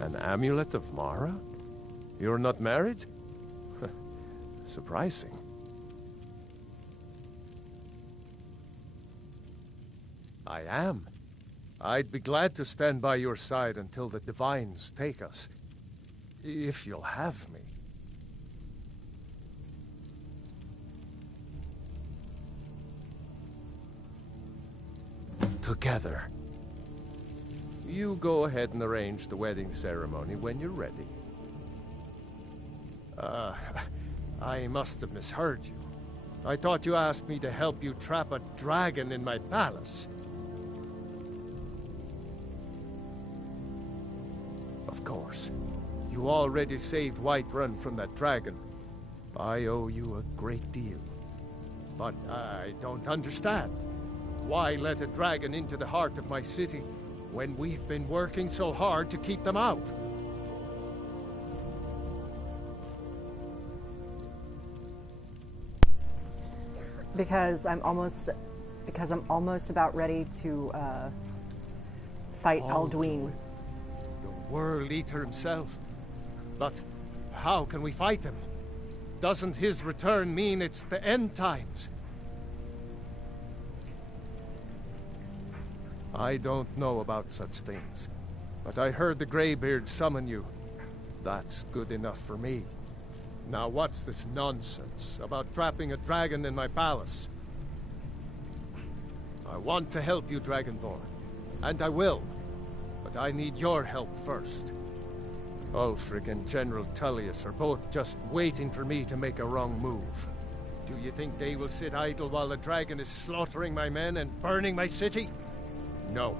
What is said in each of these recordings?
An amulet of Mara? You're not married? Surprising. I am. I'd be glad to stand by your side until the Divines take us. If you'll have me. Together. You go ahead and arrange the wedding ceremony when you're ready. I must have misheard you. I thought you asked me to help you trap a dragon in my palace. Of course. You already saved Whiterun from that dragon. I owe you a great deal. But I don't understand. Why let a dragon into the heart of my city when we've been working so hard to keep them out? Because I'm almost about ready to fight Alduin. The World Eater himself. But how can we fight him? Doesn't his return mean it's the end times? I don't know about such things, but I heard the Greybeard summon you. That's good enough for me. Now what's this nonsense about trapping a dragon in my palace? I want to help you, Dragonborn, and I will, but I need your help first. Ulfric and General Tullius are both just waiting for me to make a wrong move. Do you think they will sit idle while the dragon is slaughtering my men and burning my city? No.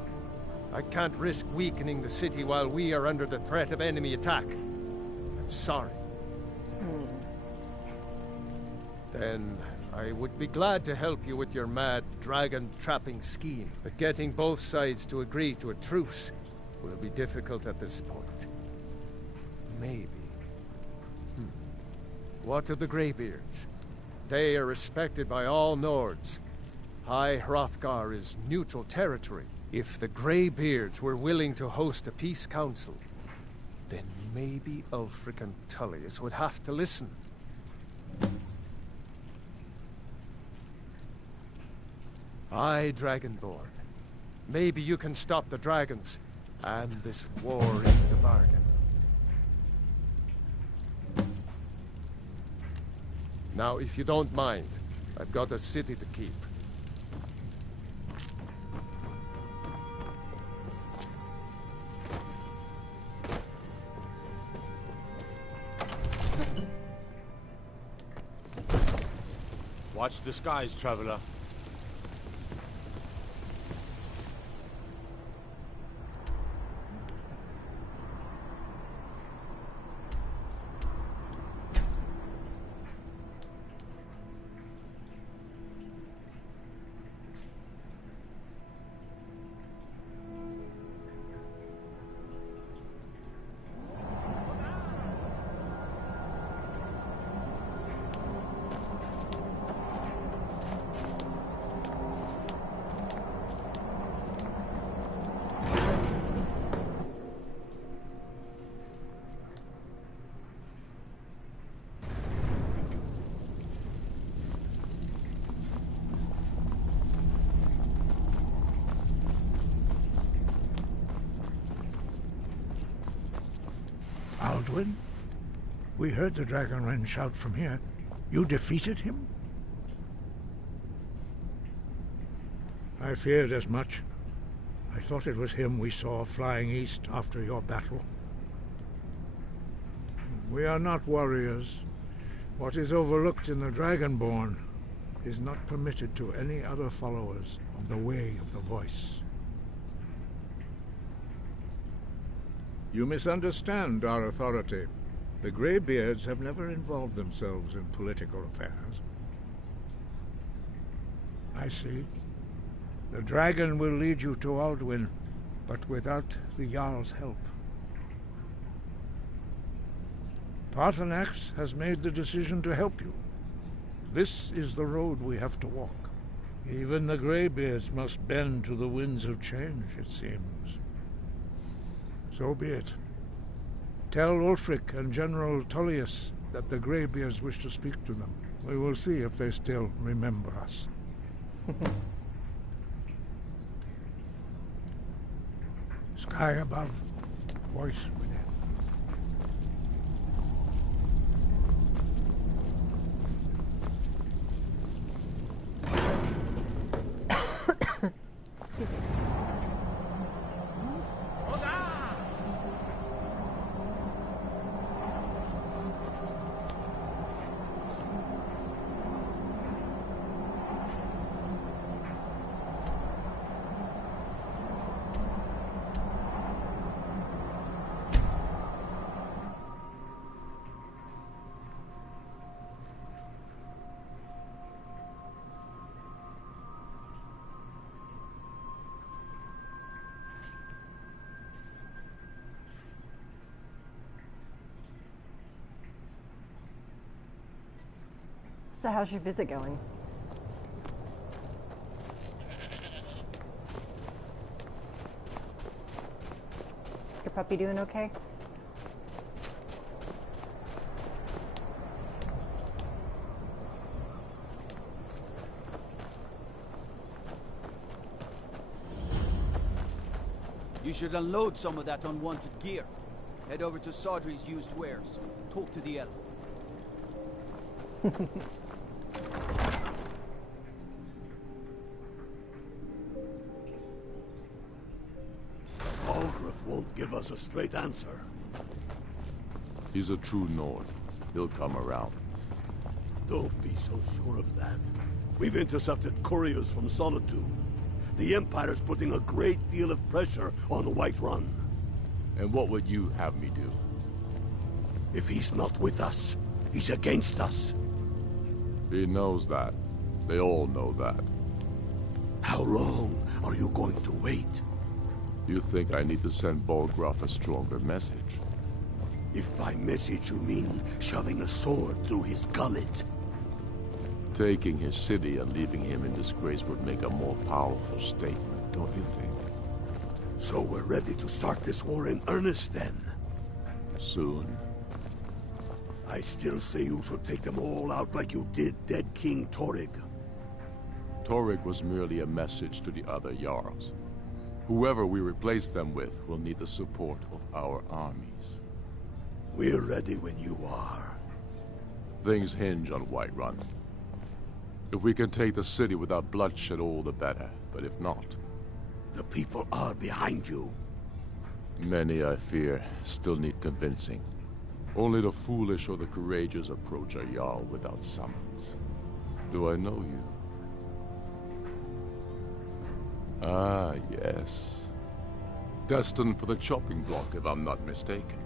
I can't risk weakening the city while we are under the threat of enemy attack. I'm sorry. Then I would be glad to help you with your mad dragon-trapping scheme, but getting both sides to agree to a truce will be difficult at this point. Maybe. What of the Greybeards? They are respected by all Nords. High Hrothgar is neutral territory. If the Greybeards were willing to host a peace council, then maybe Ulfric and Tullius would have to listen. Aye, Dragonborn. Maybe you can stop the dragons, and this war in the bargain. Now, if you don't mind, I've got a city to keep. Watch the skies, traveler. Alduin? We heard the Dragonren shout from here. You defeated him? I feared as much. I thought it was him we saw flying east after your battle. We are not warriors. What is overlooked in the Dragonborn is not permitted to any other followers of the Way of the Voice. You misunderstand our authority. The Greybeards have never involved themselves in political affairs. I see. The dragon will lead you to Alduin, but without the Jarl's help. Paarthurnax has made the decision to help you. This is the road we have to walk. Even the Greybeards must bend to the winds of change, it seems. So be it. Tell Ulfric and General Tullius that the Greybeards wish to speak to them. We will see if they still remember us. Sky above, voice within. So how's your visit going? Your puppy doing okay? You should unload some of that unwanted gear. Head over to Sodri's used wares. Talk to the elf. Algrif won't give us a straight answer. He's a true Nord. He'll come around. Don't be so sure of that. We've intercepted couriers from Solitude. The Empire's putting a great deal of pressure on Whiterun. And what would you have me do? If he's not with us, he's against us. He knows that. They all know that. How long are you going to wait? You think I need to send Bolgraf a stronger message? If by message you mean shoving a sword through his gullet. Taking his city and leaving him in disgrace would make a more powerful statement, don't you think? So we're ready to start this war in earnest then? Soon. I still say you should take them all out like you did dead King Torrig. Torrig was merely a message to the other Jarls. Whoever we replace them with will need the support of our armies. We're ready when you are. Things hinge on Whiterun. If we can take the city without bloodshed, all the better. But if not... The people are behind you. Many, I fear, still need convincing. Only the foolish or the courageous approach a Jarl without summons. Do I know you? Ah, yes. Destined for the chopping block, if I'm not mistaken.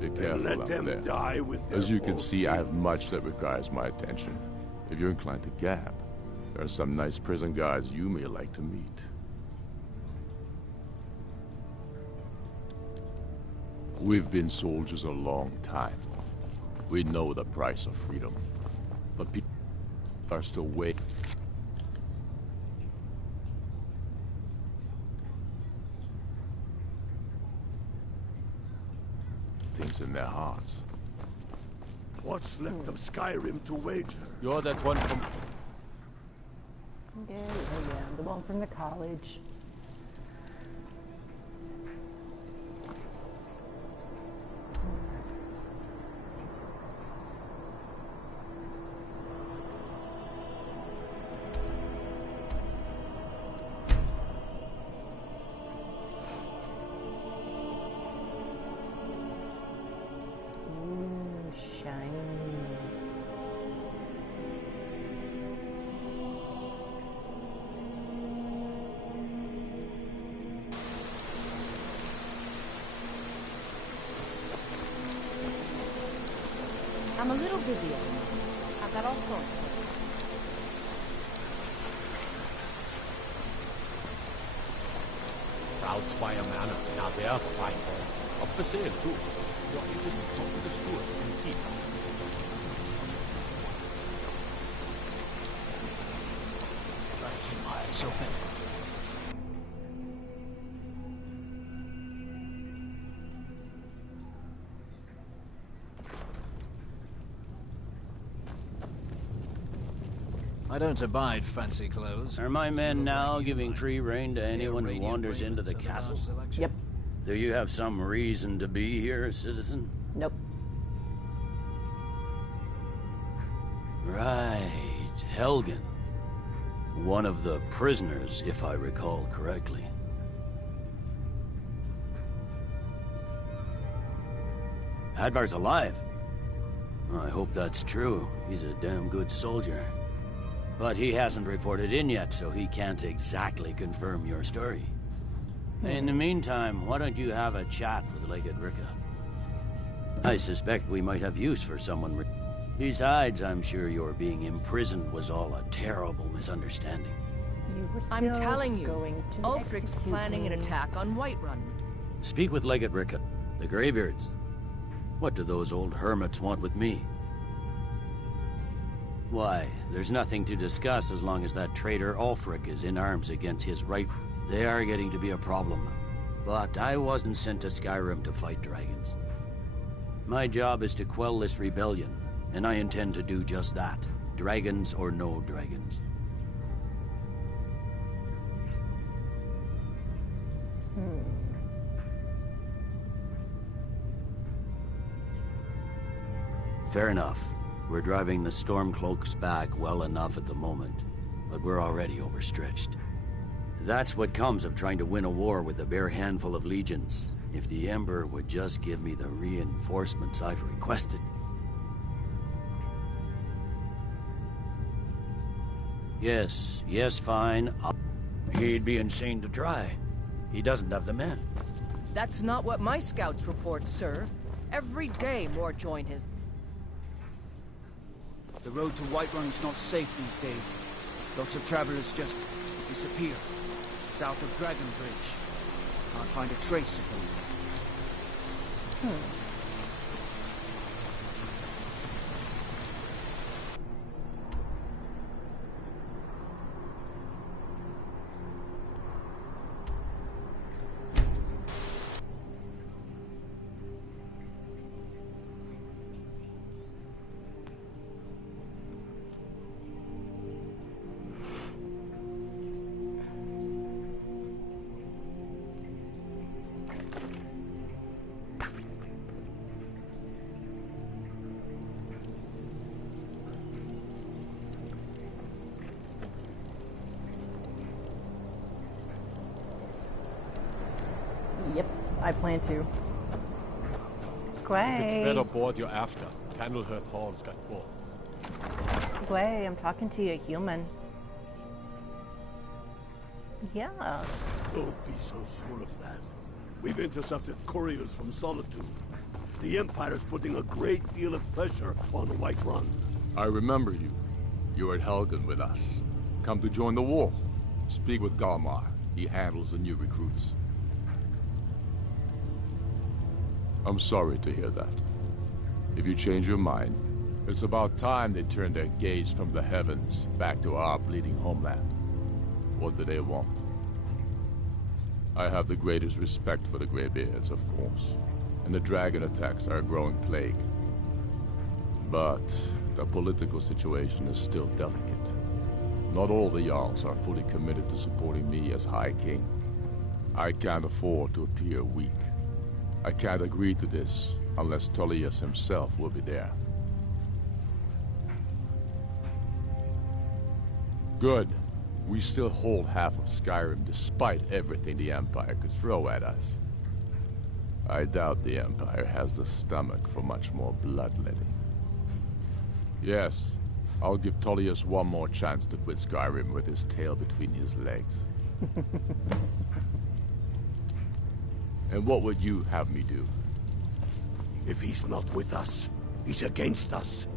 Be careful let out them there. die with their As you can own see, I have king. much that requires my attention. If you're inclined to gab, there are some nice prison guards you may like to meet. We've been soldiers a long time. We know the price of freedom. But people are still waiting. Things in their hearts. What's left of Skyrim to wager? You're that one from... Yeah, the one from the college. Ooh, shiny. I'm a little busy at the moment. I've got all sorts of things. Proud Spire Manor. Now there's a fight for it. Up for sale, too. You're able to talk to the steward and keep. gates open. I don't abide fancy clothes. Are my men now giving free rein to anyone who wanders into the castle? Yep. Do you have some reason to be here, citizen? Nope. Right, Helgen. One of the prisoners, if I recall correctly. Hadvar's alive. I hope that's true. He's a damn good soldier. But he hasn't reported in yet, so he can't exactly confirm your story. In the meantime, why don't you have a chat with Legate Ricka? I suspect we might have use for someone. Besides, I'm sure your being imprisoned was all a terrible misunderstanding. You were I'm still telling you, going to Ulfric's execute planning an me. attack on Whiterun. Speak with Legate Ricka, the Greybeards. What do those old hermits want with me? Why, there's nothing to discuss as long as that traitor Ulfric is in arms against his right. They are getting to be a problem. But I wasn't sent to Skyrim to fight dragons. My job is to quell this rebellion, and I intend to do just that. Dragons or no dragons. Fair enough. We're driving the Stormcloaks back well enough at the moment, but we're already overstretched. That's what comes of trying to win a war with a bare handful of legions. If the Emperor would just give me the reinforcements I've requested. Yes, fine. He'd be insane to try. He doesn't have the men. That's not what my scouts report, sir. Every day more join his... The road to Whiterun's not safe these days. Lots of travelers just disappear. South of Dragon Bridge. Can't find a trace of them. Yep, I plan to. If Gway. it's better board you're after, Candlehearth Hall's got both. Gway, I'm talking to you, human. Yeah. Don't be so sure of that. We've intercepted couriers from Solitude. The Empire's putting a great deal of pressure on Whiterun. I remember you. You were at Helgen with us. Come to join the war. Speak with Galmar. He handles the new recruits. I'm sorry to hear that. If you change your mind, it's about time they turn their gaze from the heavens back to our bleeding homeland. What do they want? I have the greatest respect for the Greybeards, of course, and the dragon attacks are a growing plague. But the political situation is still delicate. Not all the Jarls are fully committed to supporting me as High King. I can't afford to appear weak. I can't agree to this unless Tullius himself will be there. Good. We still hold half of Skyrim despite everything the Empire could throw at us. I doubt the Empire has the stomach for much more bloodletting. Yes, I'll give Tullius one more chance to quit Skyrim with his tail between his legs. And what would you have me do? If he's not with us, he's against us.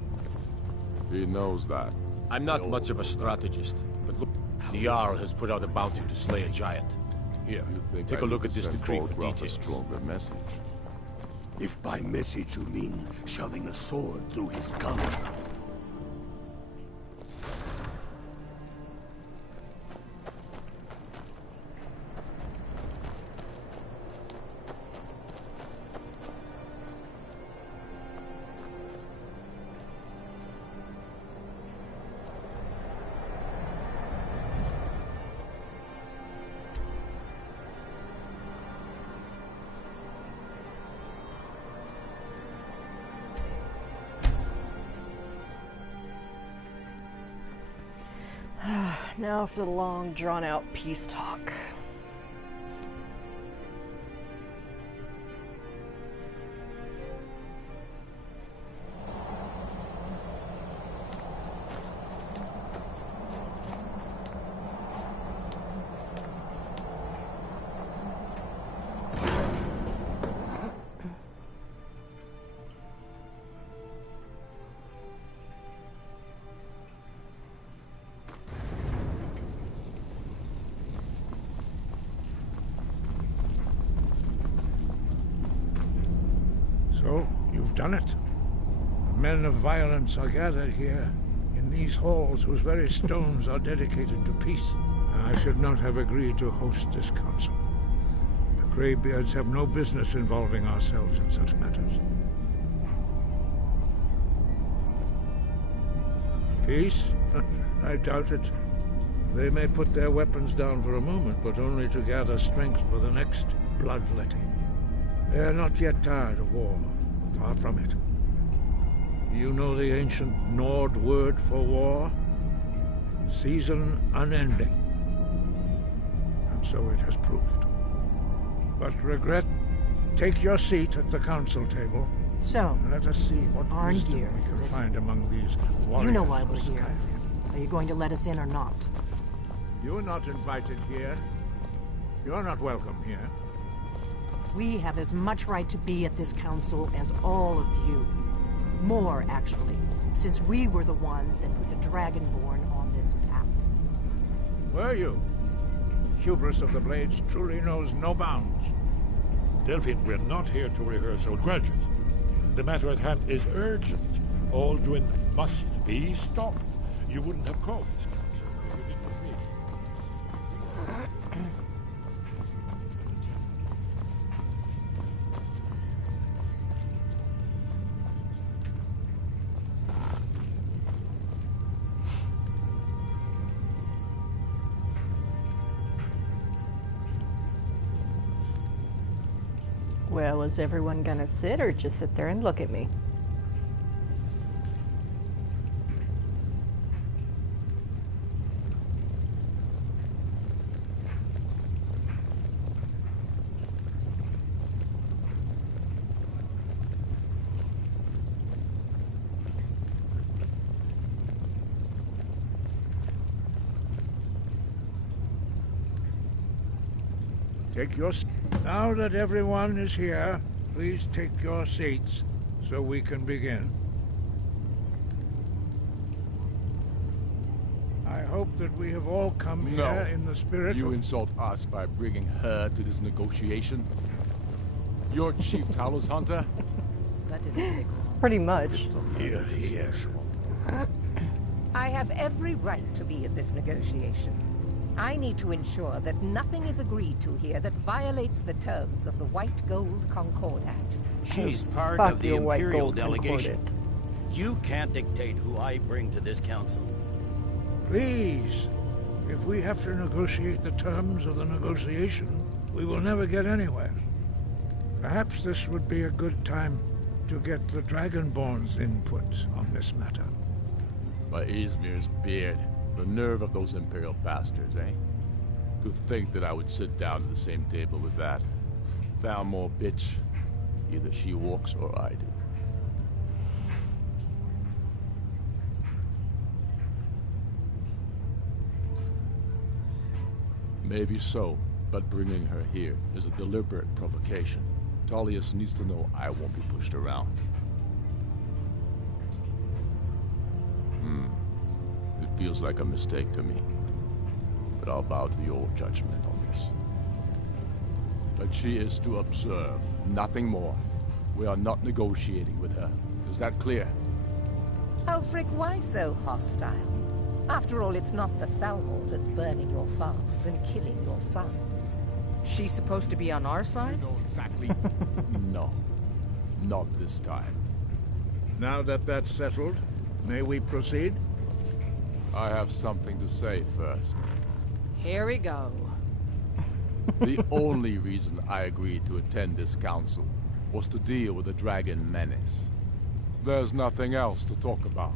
He knows that. I'm not much of a strategist, but look, the Jarl has put out a bounty to slay a giant. Here, You think take I a look need at to this send decree for Bolgraf a details. stronger message? If by message you mean shoving a sword through his skull. Now for the long, drawn-out peace talk. So, you've done it. The men of violence are gathered here, in these halls whose very stones are dedicated to peace. I should not have agreed to host this council. The Greybeards have no business involving ourselves in such matters. Peace? I doubt it. They may put their weapons down for a moment, but only to gather strength for the next bloodletting. They are not yet tired of war. Far from it. You know the ancient Nord word for war? Season unending. And so it has proved. But regret, take your seat at the council table. So, and let us see what wisdom gear, we can find among these warriors. You know why we're here. Are you going to let us in or not? You're not invited here. You're not welcome here. We have as much right to be at this council as all of you. More, actually, since we were the ones that put the Dragonborn on this path. Were you? Hubris of the Blades truly knows no bounds. Delphine, we're not here to rehearse old grudges. The matter at hand is urgent. Aldrin must be stopped. You wouldn't have called this council if you didn't with me. Well, is everyone gonna sit or just sit there and look at me? Take your... Now that everyone is here, please take your seats so we can begin. I hope that we have all come here in the spirit You of... insult us by bringing her to this negotiation? You're Chief Talos Hunter? That didn't take long. Pretty much. Here, here. I have every right to be at this negotiation. I need to ensure that nothing is agreed to here that violates the terms of the White Gold Concordat. She's part Fuck of the your White Imperial Gold delegation. Concordat. You can't dictate who I bring to this council. Please, if we have to negotiate the terms of the negotiation, we will never get anywhere. Perhaps this would be a good time to get the Dragonborn's input on this matter. By Izmir's beard. The nerve of those Imperial bastards, eh? To think that I would sit down at the same table with that. Thalmor bitch. Either she walks or I do. Maybe so, but bringing her here is a deliberate provocation. Tullius needs to know I won't be pushed around. It feels like a mistake to me. But I'll bow to your judgment on this. But she is to observe, nothing more. We are not negotiating with her. Is that clear? Ulfric, why so hostile? After all, it's not the Thalmor that's burning your farms and killing your sons. She's supposed to be on our side? You know exactly. No. Not this time. Now that that's settled, may we proceed? I have something to say first. Here we go. The only reason I agreed to attend this council was to deal with the dragon menace. There's nothing else to talk about.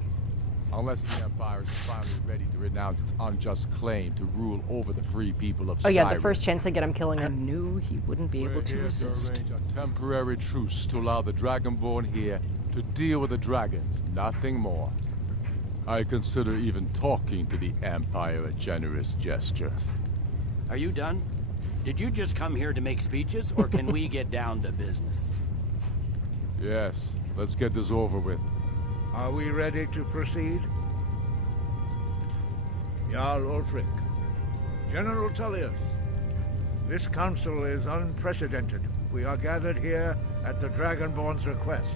Unless the Empire is finally ready to renounce its unjust claim to rule over the free people of Skyrim. Oh yeah, the first chance I get, I'm killing I him. knew he wouldn't be able to We're here resist. to arrange a temporary truce to allow the Dragonborn here to deal with the dragons, nothing more. I consider even talking to the Empire a generous gesture. Are you done? Did you just come here to make speeches, or can we get down to business? Yes, let's get this over with. Are we ready to proceed? Jarl Ulfric, General Tullius, this council is unprecedented. We are gathered here at the Dragonborn's request.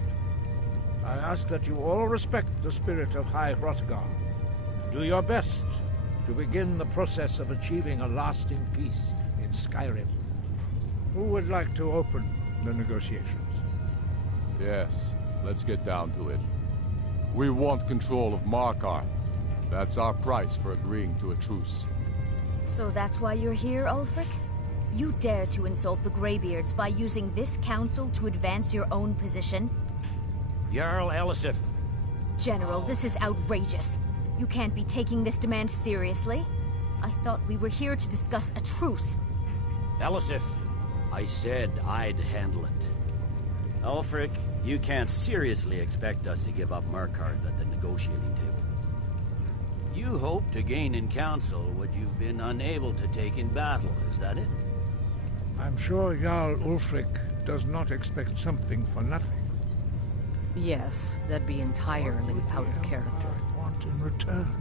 I ask that you all respect the spirit of High Hrothgar. Do your best to begin the process of achieving a lasting peace in Skyrim. Who would like to open the negotiations? Yes, let's get down to it. We want control of Markarth. That's our price for agreeing to a truce. So that's why you're here, Ulfric? You dare to insult the Greybeards by using this council to advance your own position? Jarl Elisif. General, this is outrageous. You can't be taking this demand seriously. I thought we were here to discuss a truce. Elisif, I said I'd handle it. Ulfric, you can't seriously expect us to give up Markarth at the negotiating table. You hope to gain in council what you've been unable to take in battle, is that it? I'm sure Jarl Ulfric does not expect something for nothing. Yes, that'd be entirely out of character. Want in return?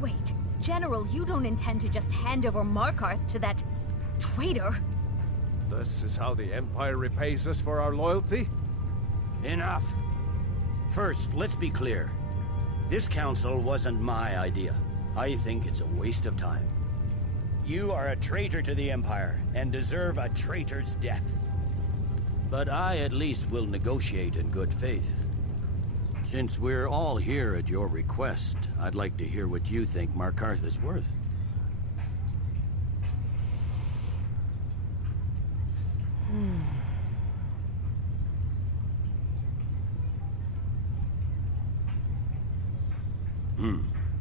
Wait, General, you don't intend to just hand over Markarth to that traitor? This is how the Empire repays us for our loyalty? Enough. First, let's be clear. This council wasn't my idea. I think it's a waste of time. You are a traitor to the Empire, and deserve a traitor's death. But I at least will negotiate in good faith. Since we're all here at your request, I'd like to hear what you think Markarth is worth.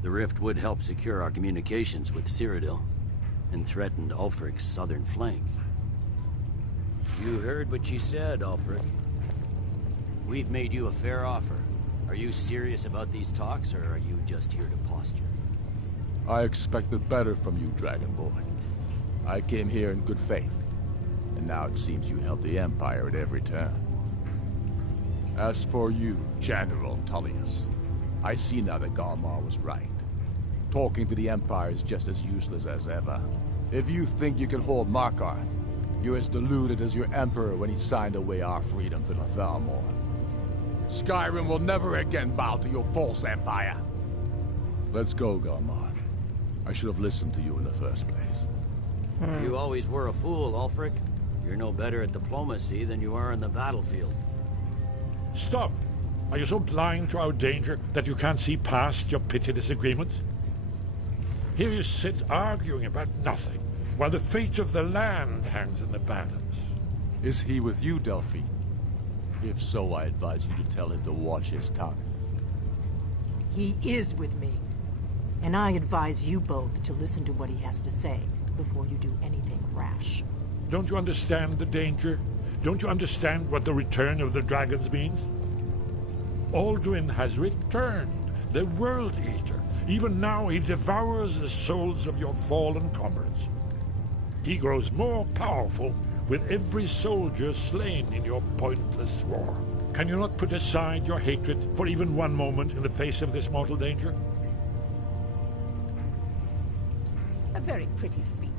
The rift would help secure our communications with Cyrodiil, and threatened Ulfric's southern flank. You heard what she said, Ulfric. We've made you a fair offer. Are you serious about these talks, or are you just here to posture? I expected better from you, Dragonborn. I came here in good faith, and now it seems you help the Empire at every turn. As for you, General Tullius, I see now that Galmar was right. Talking to the Empire is just as useless as ever. If you think you can hold Markarth, you're as deluded as your Emperor when he signed away our freedom to the Thalmor. Skyrim will never again bow to your false empire. Let's go, Galmar. I should have listened to you in the first place. You always were a fool, Ulfric. You're no better at diplomacy than you are in the battlefield. Stop! Are you so blind to our danger that you can't see past your petty disagreements? Here you sit arguing about nothing, while the fate of the land hangs in the balance. Is he with you, Delphine? If so, I advise you to tell him to watch his tongue. He is with me. And I advise you both to listen to what he has to say before you do anything rash. Don't you understand the danger? Don't you understand what the return of the dragons means? Alduin has returned, the World Eater. Even now he devours the souls of your fallen comrades. He grows more powerful with every soldier slain in your pointless war. Can you not put aside your hatred for even one moment in the face of this mortal danger? A very pretty speech.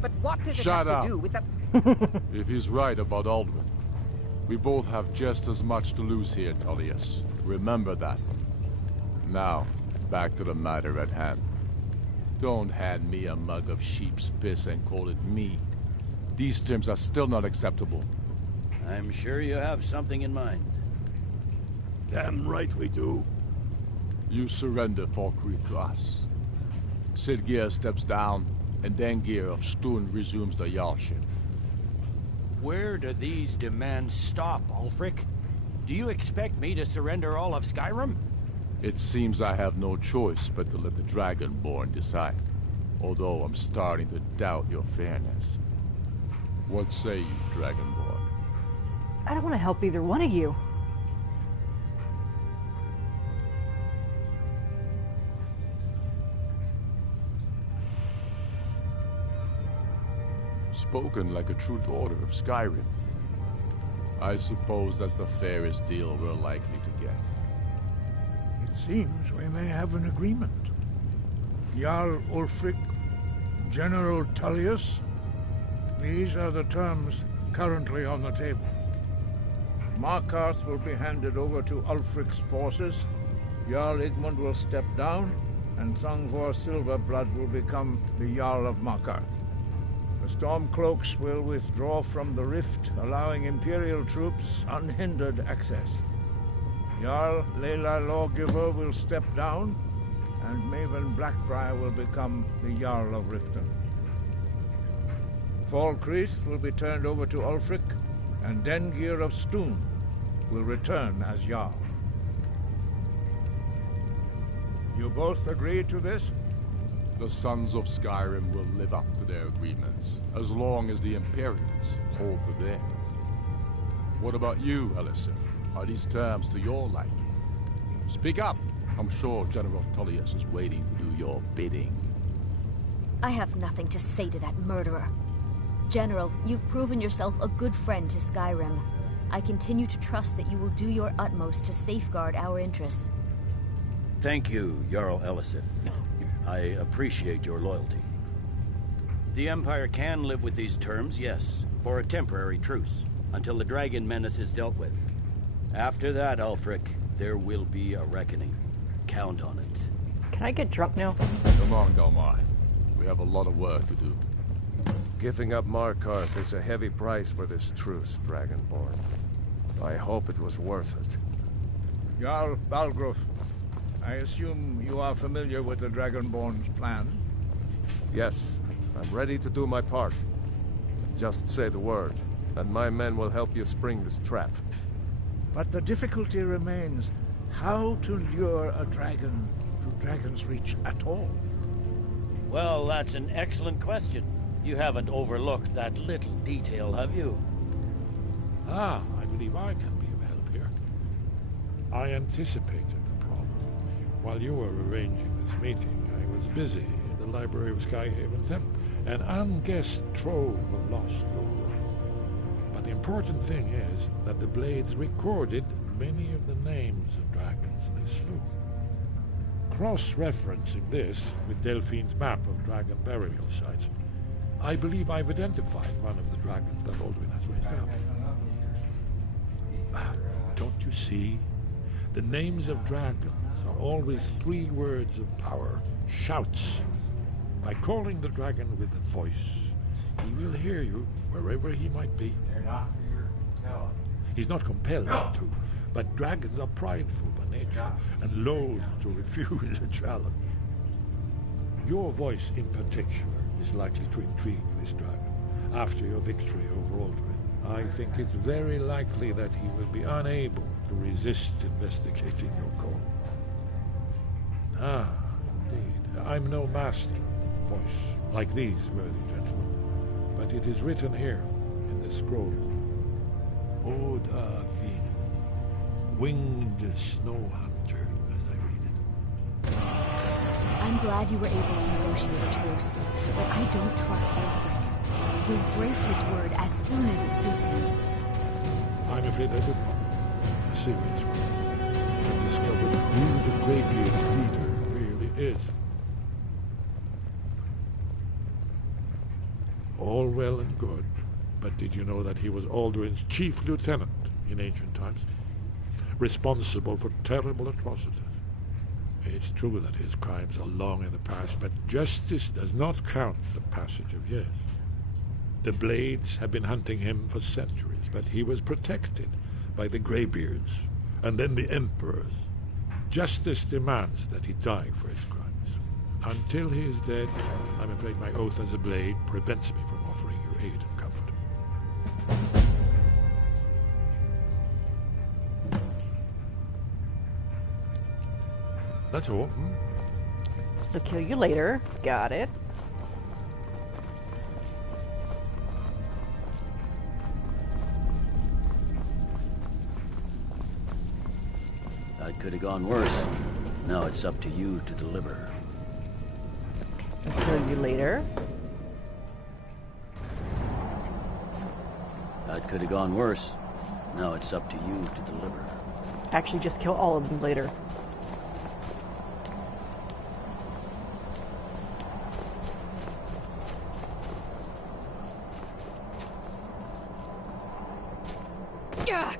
But what does it Shut have up. to do with the... If he's right about Alduin, we both have just as much to lose here, Tullius. Remember that. Now, back to the matter at hand. Don't hand me a mug of sheep's piss and call it mead. These terms are still not acceptable. I'm sure you have something in mind. Damn right we do. You surrender Falkreath to us. Sidgeir steps down, and Dengir of Stun resumes the Jarlship. Where do these demands stop, Ulfric? Do you expect me to surrender all of Skyrim? It seems I have no choice but to let the Dragonborn decide. Although I'm starting to doubt your fairness. What say you, Dragonborn? I don't want to help either one of you. Spoken like a true daughter of Skyrim. I suppose that's the fairest deal we're likely to get. It seems we may have an agreement. Jarl Ulfric, General Tullius, these are the terms currently on the table. Markarth will be handed over to Ulfric's forces, Jarl Igmund will step down, and Thongvor Silverblood will become the Jarl of Markarth. The Stormcloaks will withdraw from the rift, allowing Imperial troops unhindered access. Jarl Leila Lawgiver will step down, and Maven Blackbriar will become the Jarl of Riften. Falkreath will be turned over to Ulfric, and Dengir of Stoon will return as Jarl. You both agree to this? The Sons of Skyrim will live up to their agreements, as long as the Imperials hold to theirs. What about you, Elisif? Are these terms to your liking? Speak up! I'm sure General Tullius is waiting to do your bidding. I have nothing to say to that murderer. General, you've proven yourself a good friend to Skyrim. I continue to trust that you will do your utmost to safeguard our interests. Thank you, Jarl Elisif. I appreciate your loyalty. The Empire can live with these terms, yes, for a temporary truce, until the dragon menace is dealt with. After that, Ulfric, there will be a reckoning. Count on it. Can I get drunk now? Come on, Galmar. We have a lot of work to do. Giving up Markarth is a heavy price for this truce, Dragonborn. I hope it was worth it. Jarl Balgruf, I assume you are familiar with the Dragonborn's plan? Yes, I'm ready to do my part. Just say the word, and my men will help you spring this trap. But the difficulty remains how to lure a dragon to Dragon's Reach at all. Well, that's an excellent question. You haven't overlooked that little detail, have you? I believe I can be of help here. I anticipated the problem. While you were arranging this meeting, I was busy in the library of Skyhaven Temple, an unguessed trove of lost lore. But the important thing is that the Blades recorded many of the names of dragons they slew. Cross-referencing this with Delphine's map of dragon burial sites, I believe I've identified one of the dragons that Alduin has raised up. Don't you see? The names of dragons are always 3 words of power, shouts. By calling the dragon with a voice, he will hear you wherever he might be. He's not compelled to, but dragons are prideful by nature and loath to refuse a challenge. Your voice in particular is likely to intrigue this dragon after your victory over Alduin. I think it's very likely that he will be unable to resist investigating your call. Indeed. I'm no master of voice, like these worthy gentlemen, but it is written here in the scroll. Oda Vin, winged snow hunter, as I read it. I'm glad you were able to negotiate a truce, but I don't trust Ulfric. He'll break his word as soon as it suits him. I'm afraid there's a problem. A serious one. I've discovered who the Greybeard's leader really is. All well and good, but did you know that he was Alduin's chief lieutenant in ancient times? Responsible for terrible atrocities. It's true that his crimes are long in the past, but justice does not count the passage of years. The Blades have been hunting him for centuries, but he was protected by the Greybeards, and then the Emperors. Justice demands that he die for his crimes. Until he is dead, I'm afraid my oath as a Blade prevents me from offering you aid and comfort. That's all. So kill you later. Got it. That could have gone worse. Now it's up to you to deliver. I'll kill you later. That could have gone worse. Now it's up to you to deliver. Actually, just kill all of them later. Yeah.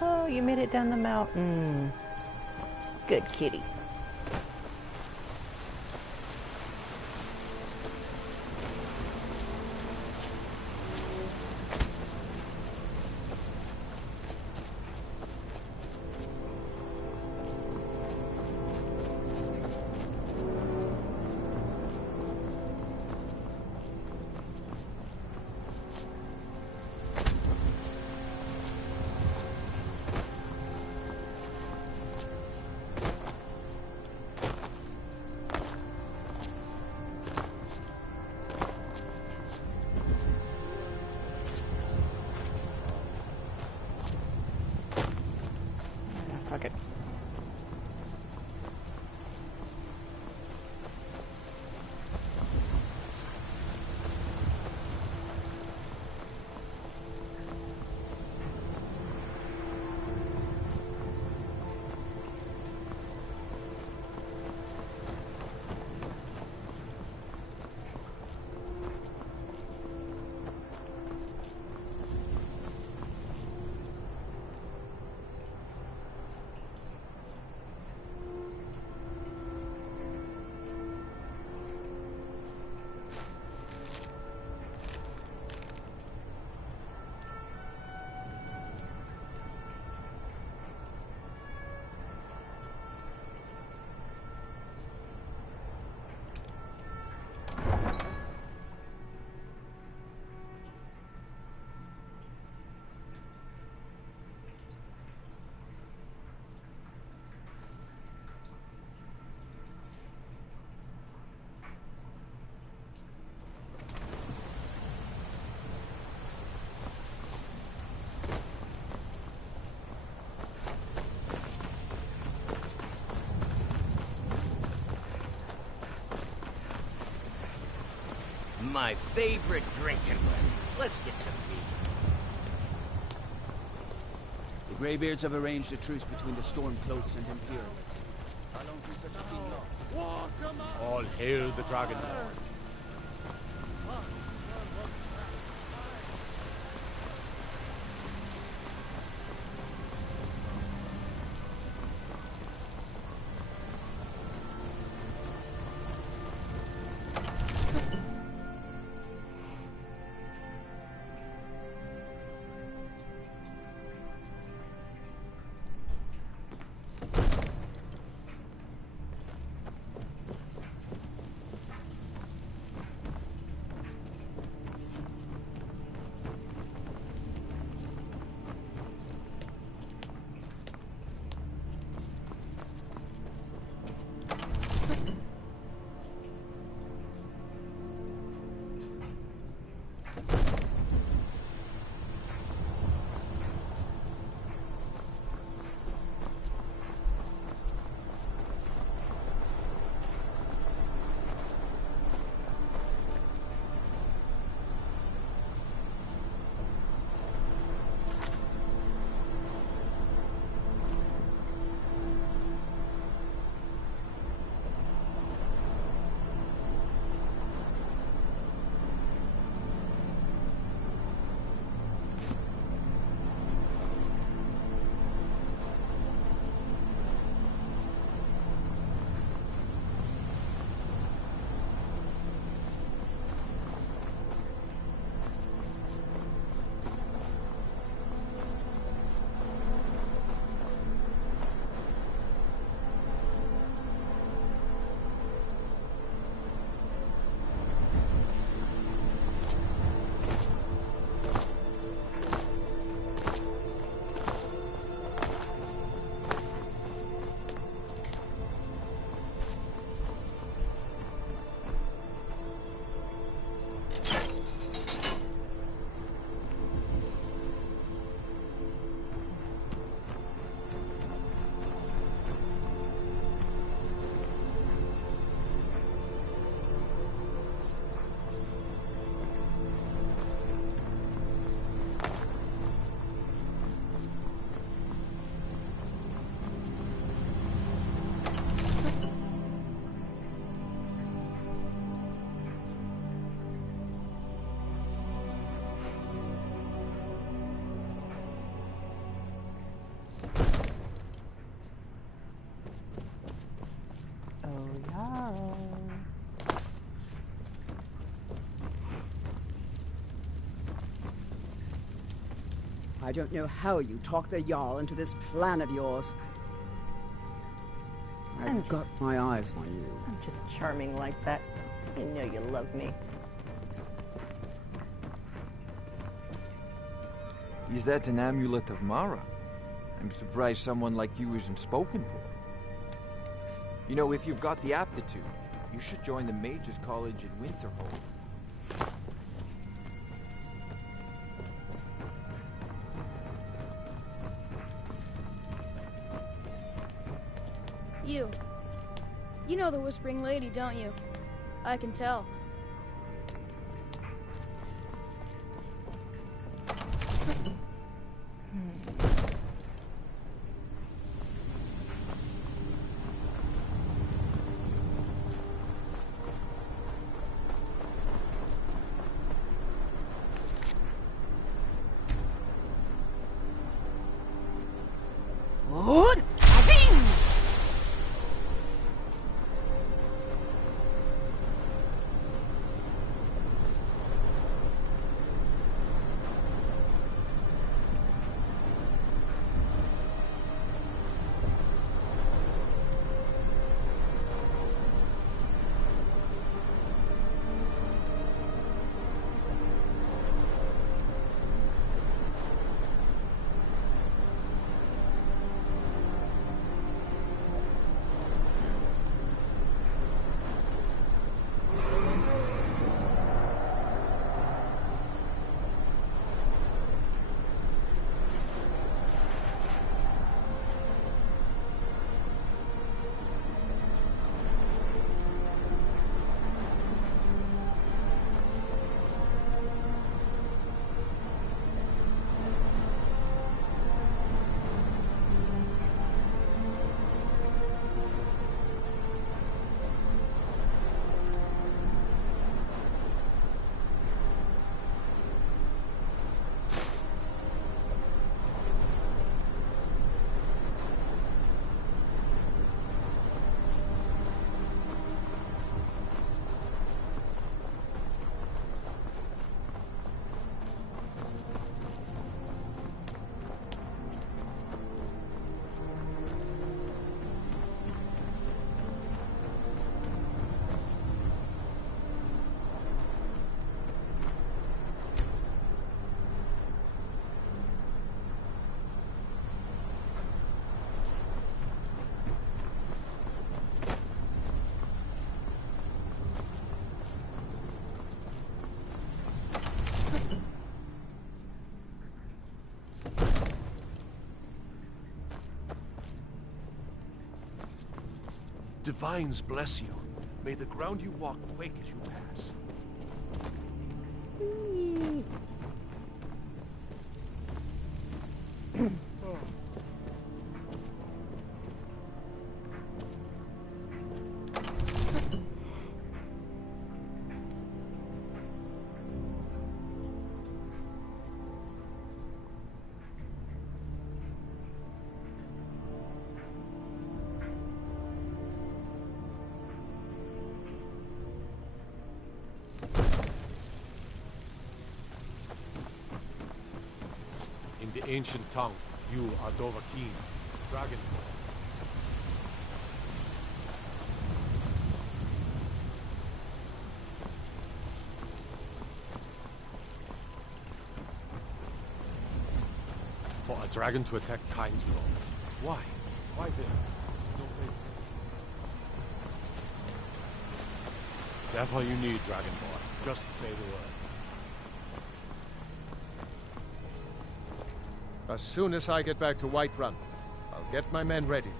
Oh, you made it down the mountain. Good kitty. Fuck it. my favorite drinking weapon. Let's get some beer. The Greybeards have arranged a truce between the Stormcloaks and Imperials. How long can such a thing last? All hail the Dragonborn. I don't know how you talk the Jarl into this plan of yours. I've got my eyes on you. I'm just charming like that. You know you love me. Is that an amulet of Mara? I'm surprised someone like you isn't spoken for. You know, if you've got the aptitude, you should join the Mages College in Winterhold. You know the Whispering Lady, don't you? I can tell. divines bless you. May the ground you walk quake as you pass. In the ancient tongue, you are Dovahkiin, dragon. For a dragon to attack Kain's world. Why? Why there? No place. Therefore you need Dragonborn. Just say the word. As soon as I get back to Whiterun, I'll get my men ready.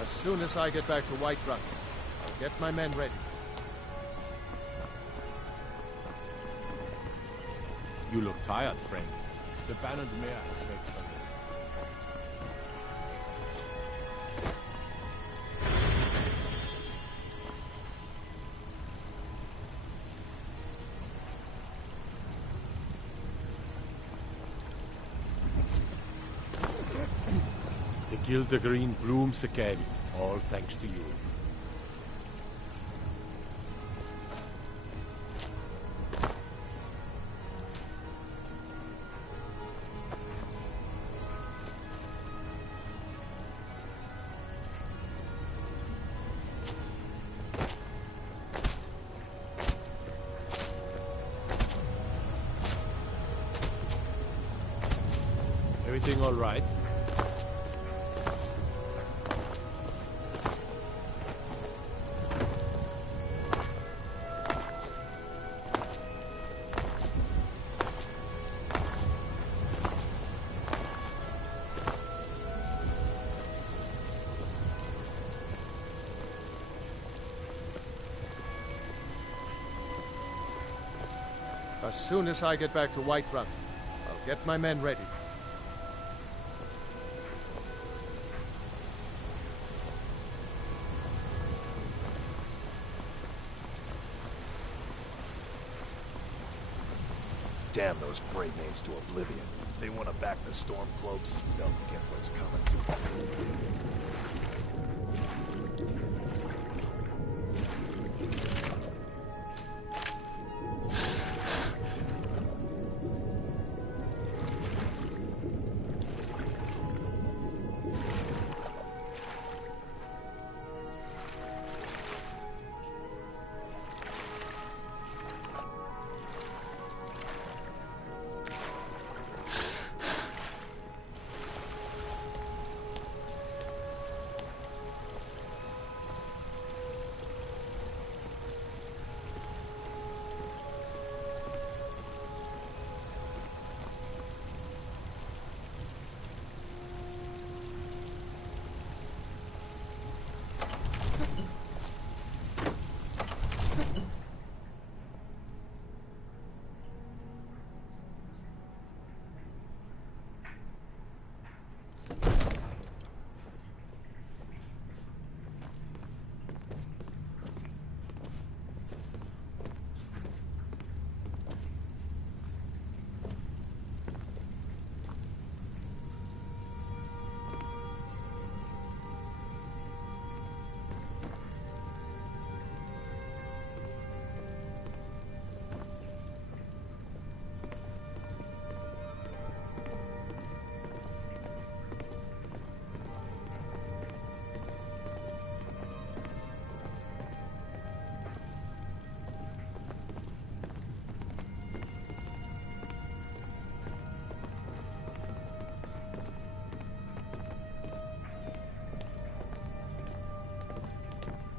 As soon as I get back to Whiterun, I'll get my men ready. You look tired, friend. The bannered mare has waits for me. The Gildergreen blooms again, all thanks to you. Everything all right? As soon as I get back to Whiterun, I'll get my men ready. Damn those Grey Maids to oblivion. They want to back the Stormcloaks. They'll get what's coming to them.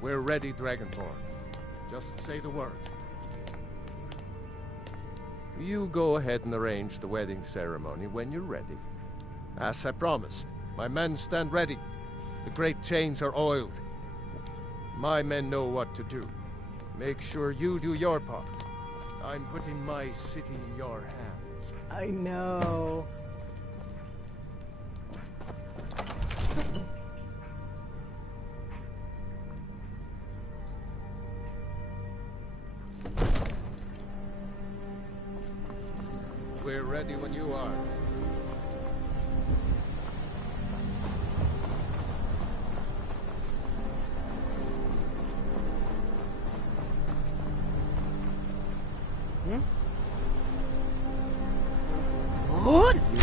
We're ready, Dragonborn. Just say the word. You go ahead and arrange the wedding ceremony when you're ready. As I promised, my men stand ready. The great chains are oiled. My men know what to do. Make sure you do your part. I'm putting my city in your hands. I know. We're ready when you are. You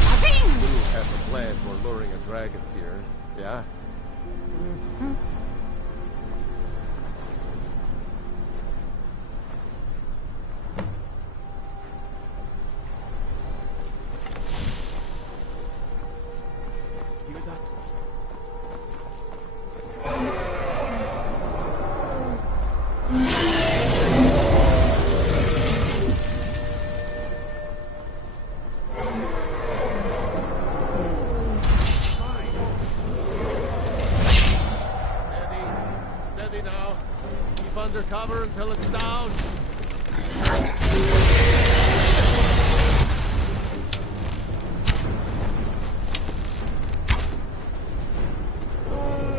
have a plan for luring a dragon here, yeah? Hear that? Steady now. Keep under cover until it's down.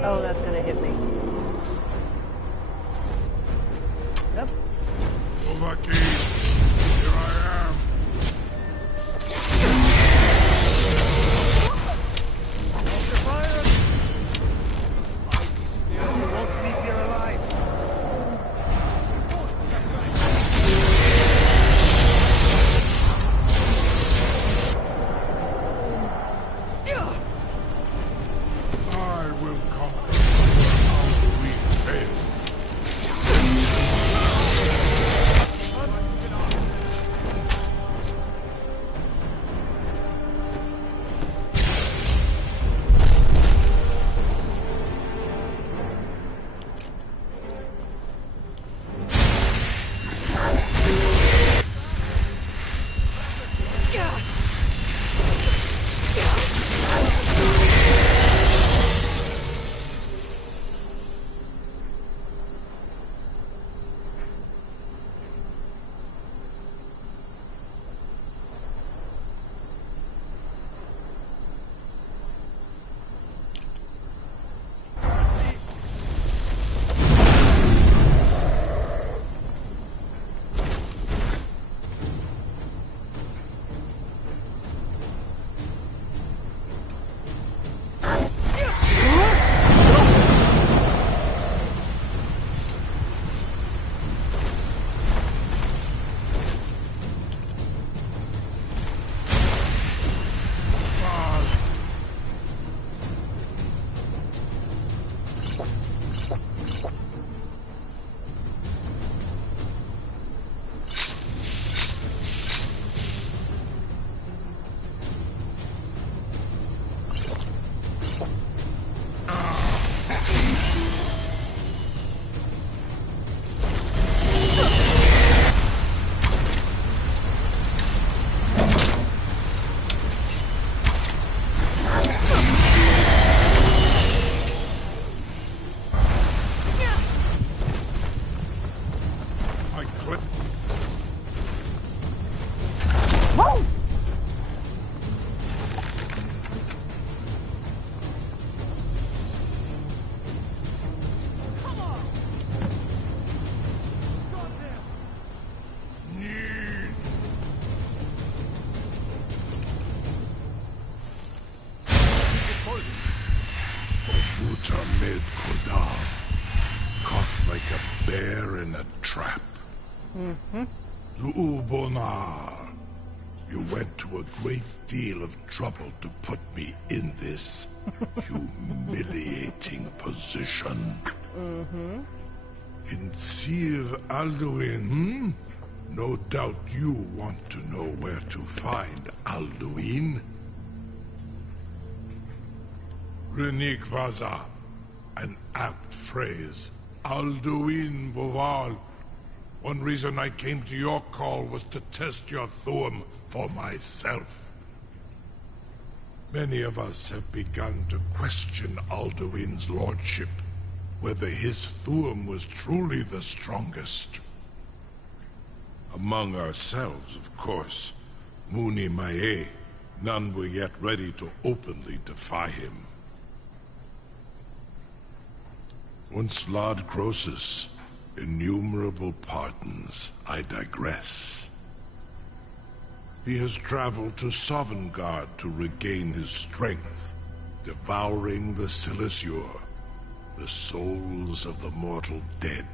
Oh, that's gonna hit me. Yep. Lucky. Here I am. After fire! Mighty still, you won't leave here alive. I will conquer how we fail. bear in a trap. Lu'ubonar, you went to a great deal of trouble to put me in this humiliating position. In Sir Alduin, no doubt you want to know where to find Alduin. Renik Vaza, an apt phrase. Alduin Boval. One reason I came to your call was to test your Thuum for myself. Many of us have begun to question Alduin's lordship, whether his Thuum was truly the strongest. Among ourselves, of course, Muni Mae, none were yet ready to openly defy him. Once Lord Croesus, innumerable pardons, I digress. He has traveled to Sovngarde to regain his strength, devouring the Silesure, the souls of the mortal dead,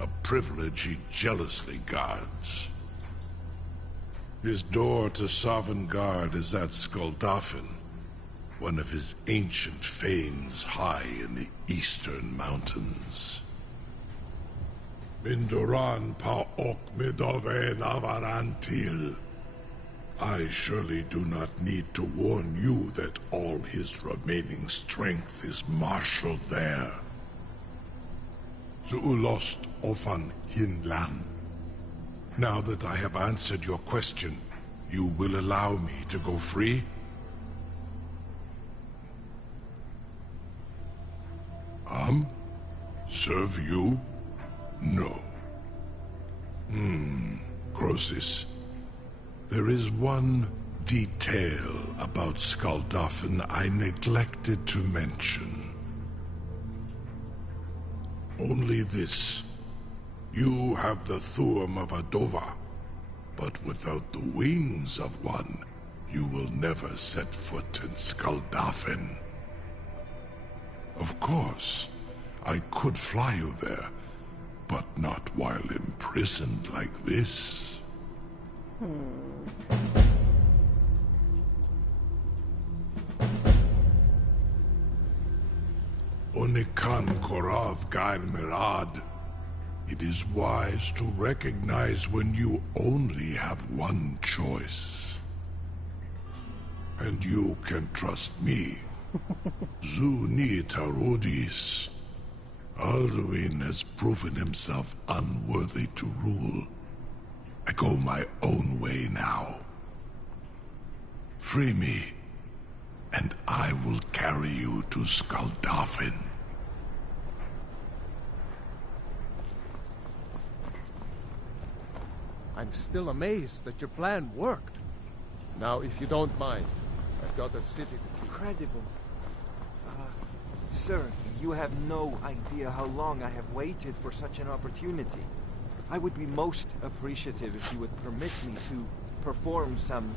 a privilege he jealously guards. His door to Sovngarde is at Skuldafn, one of his ancient fanes high in the eastern mountains. Mindoran pa ok midove navarantil. I surely do not need to warn you that all his remaining strength is marshaled there. Zuulost ofan hinlan. Now that I have answered your question, you will allow me to go free? Serve you? No. Croesus. There is one detail about Skuldafn I neglected to mention. Only this. You have the Thuum of a Dova, but without the wings of one, you will never set foot in Skuldafn. Of course, I could fly you there, but not while imprisoned like this. Onikan Korav Gair Mirad. It is wise to recognize when you only have one choice. And you can trust me. Zuni Tarudis. Alduin has proven himself unworthy to rule. I go my own way now. Free me, and I will carry you to Skuldafn. I'm still amazed that your plan worked. Now, if you don't mind, I've got a city to keep. Incredible. Sir, you have no idea how long I have waited for such an opportunity. I would be most appreciative if you would permit me to perform some,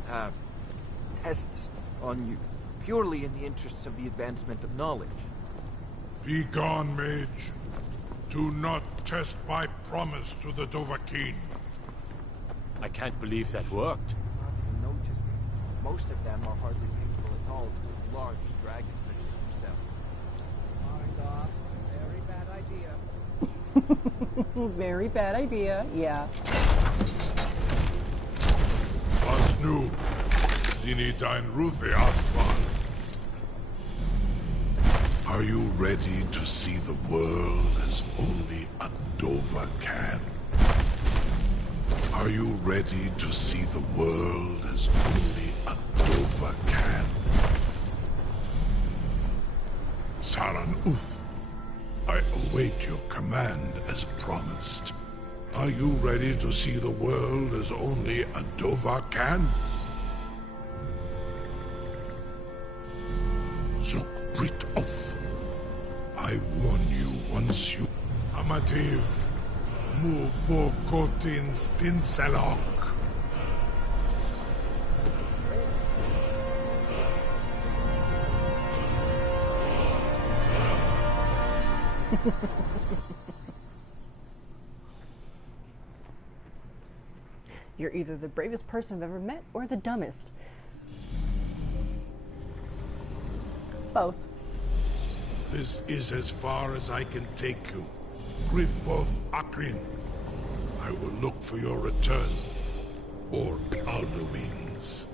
tests on you, purely in the interests of the advancement of knowledge. Be gone, mage. Do not test my promise to the Dovahkiin. I can't believe that worked. Not even noticed. Most of them are hardly painful at all to a large dragon such as yourself. Very bad idea. Very bad idea, yeah. Was nu, Dini dein Ruthi Astval. Are you ready to see the world as only a Dova can? Are you ready to see the world as only a Dova can? Saran Uth, I await your command as promised. Are you ready to see the world as only a Dova can? Zuk Brit Oth, I warn you once you... Amativ, Mu Bokotin Stinselok. You're either the bravest person I've ever met or the dumbest. Both. This is as far as I can take you. Grifboth Akrin. I will look for your return. Or Alduin's.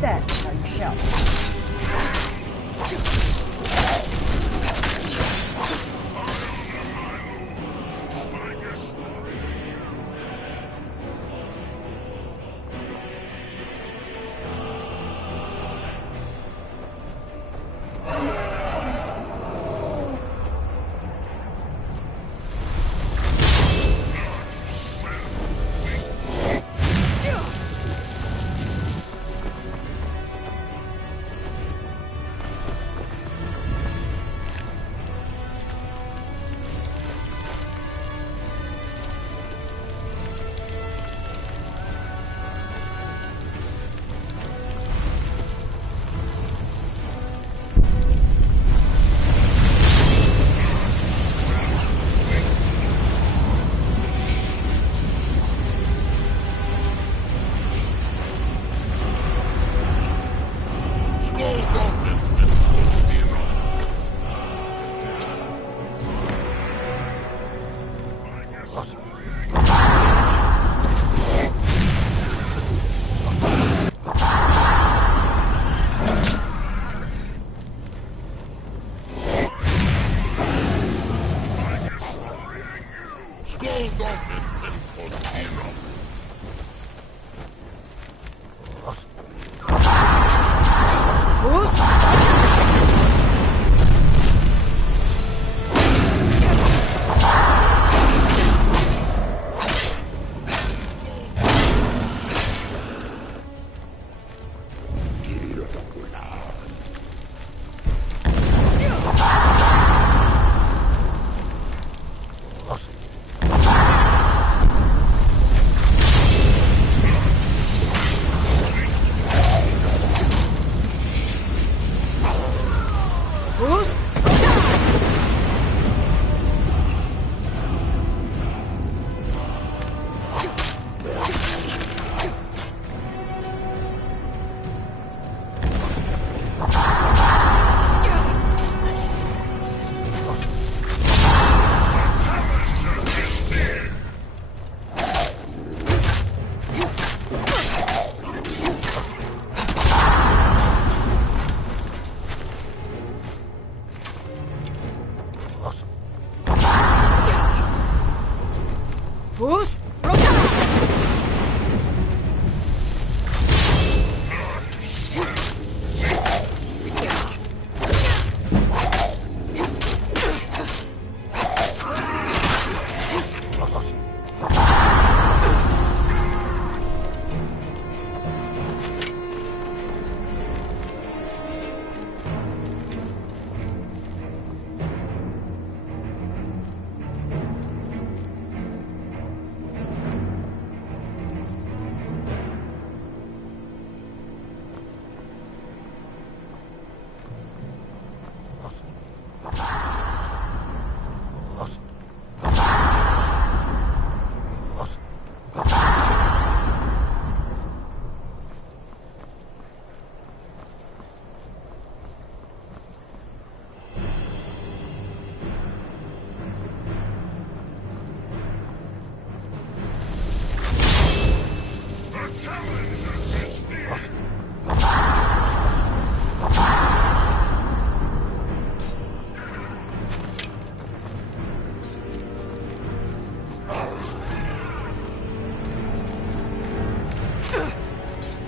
That's how you shout.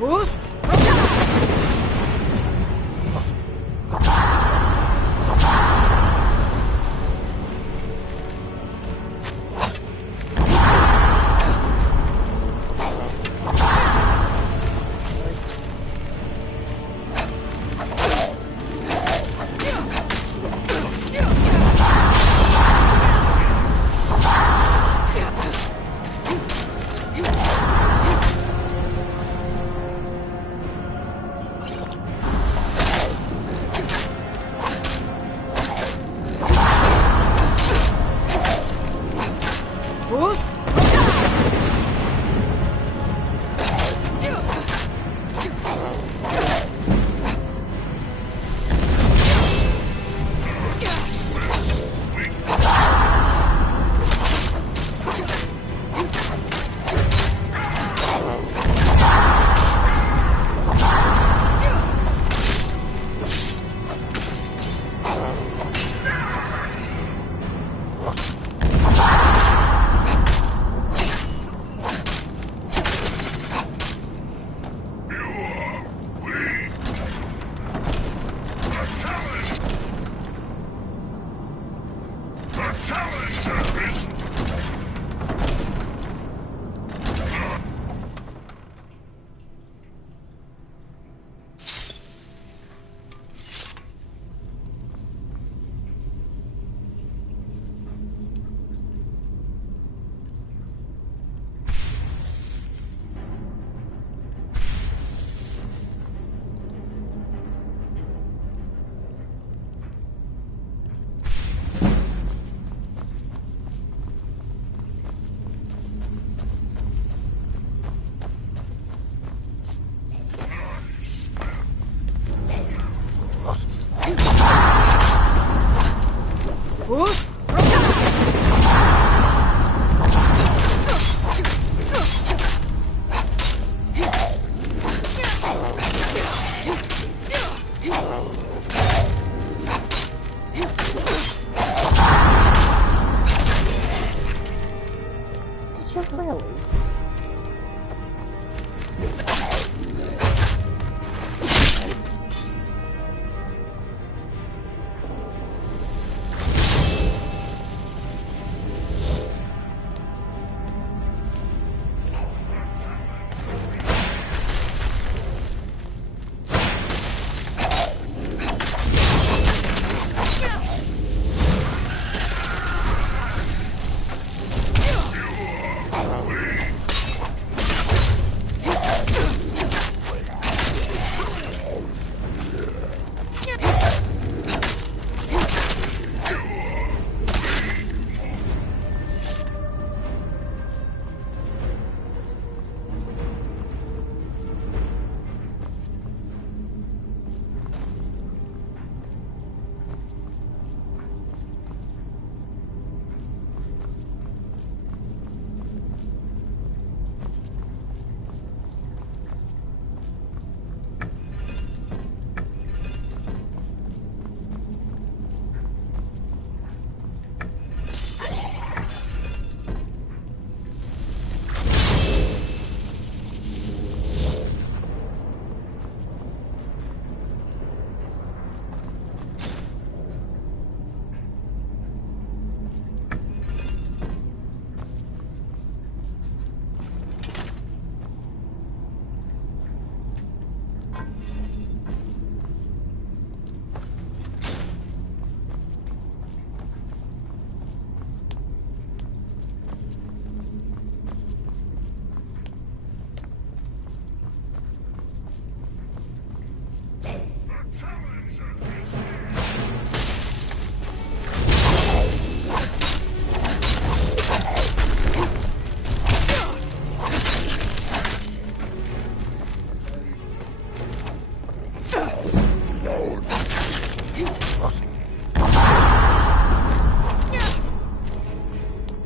Who's? Who's? Did you really?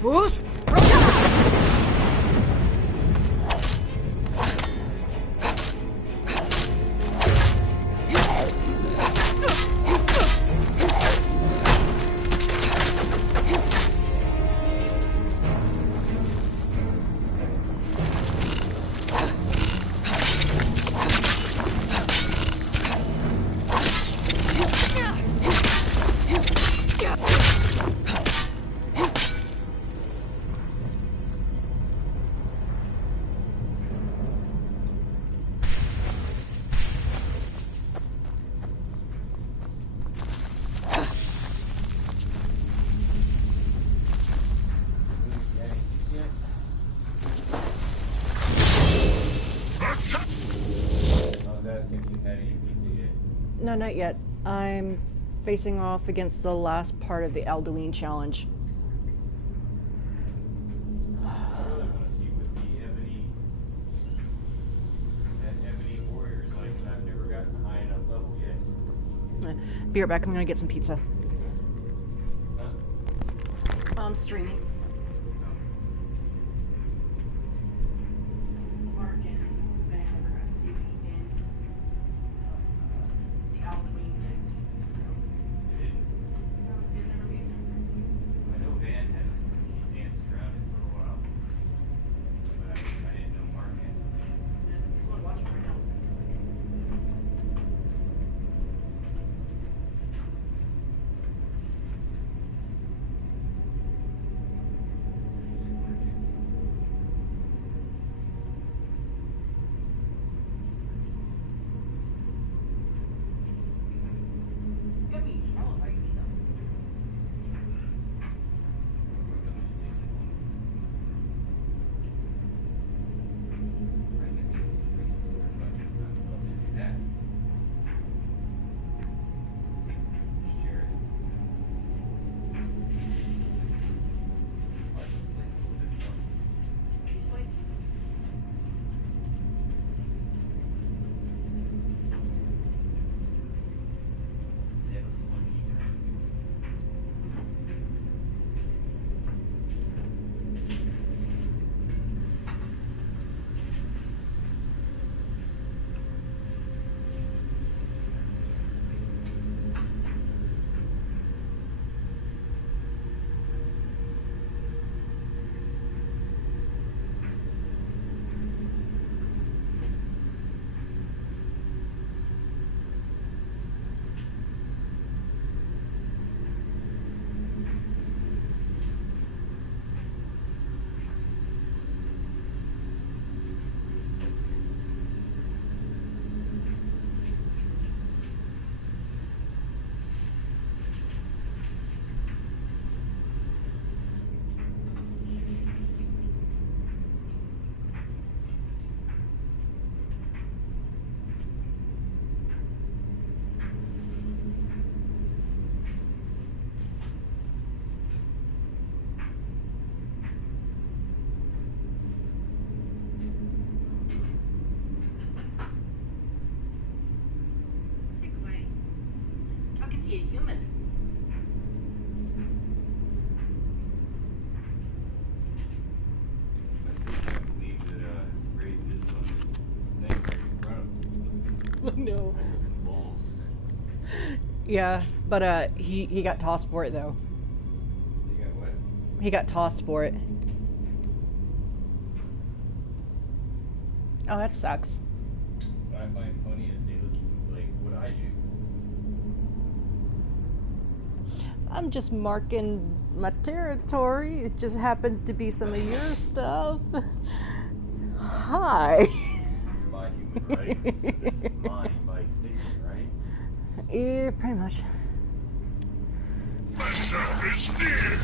Who's? not yet. I'm facing off against the last part of the Alduin challenge. Be right back. I'm gonna get some pizza. I'm streaming. A human. No. Yeah, but he got tossed for it though. You got what? He got tossed for it. Oh, that sucks. What I find funny is they look like what I do. I'm just marking my territory. It just happens to be some of your stuff. Hi. My human rights. This is mine by extinction, right? Yeah, pretty much. Pressure is near.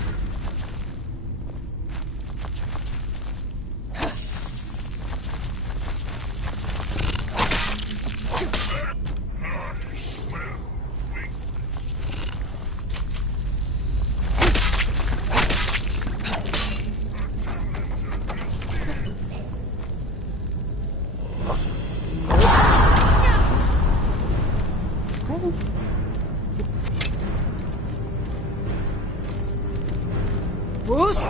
Bruce?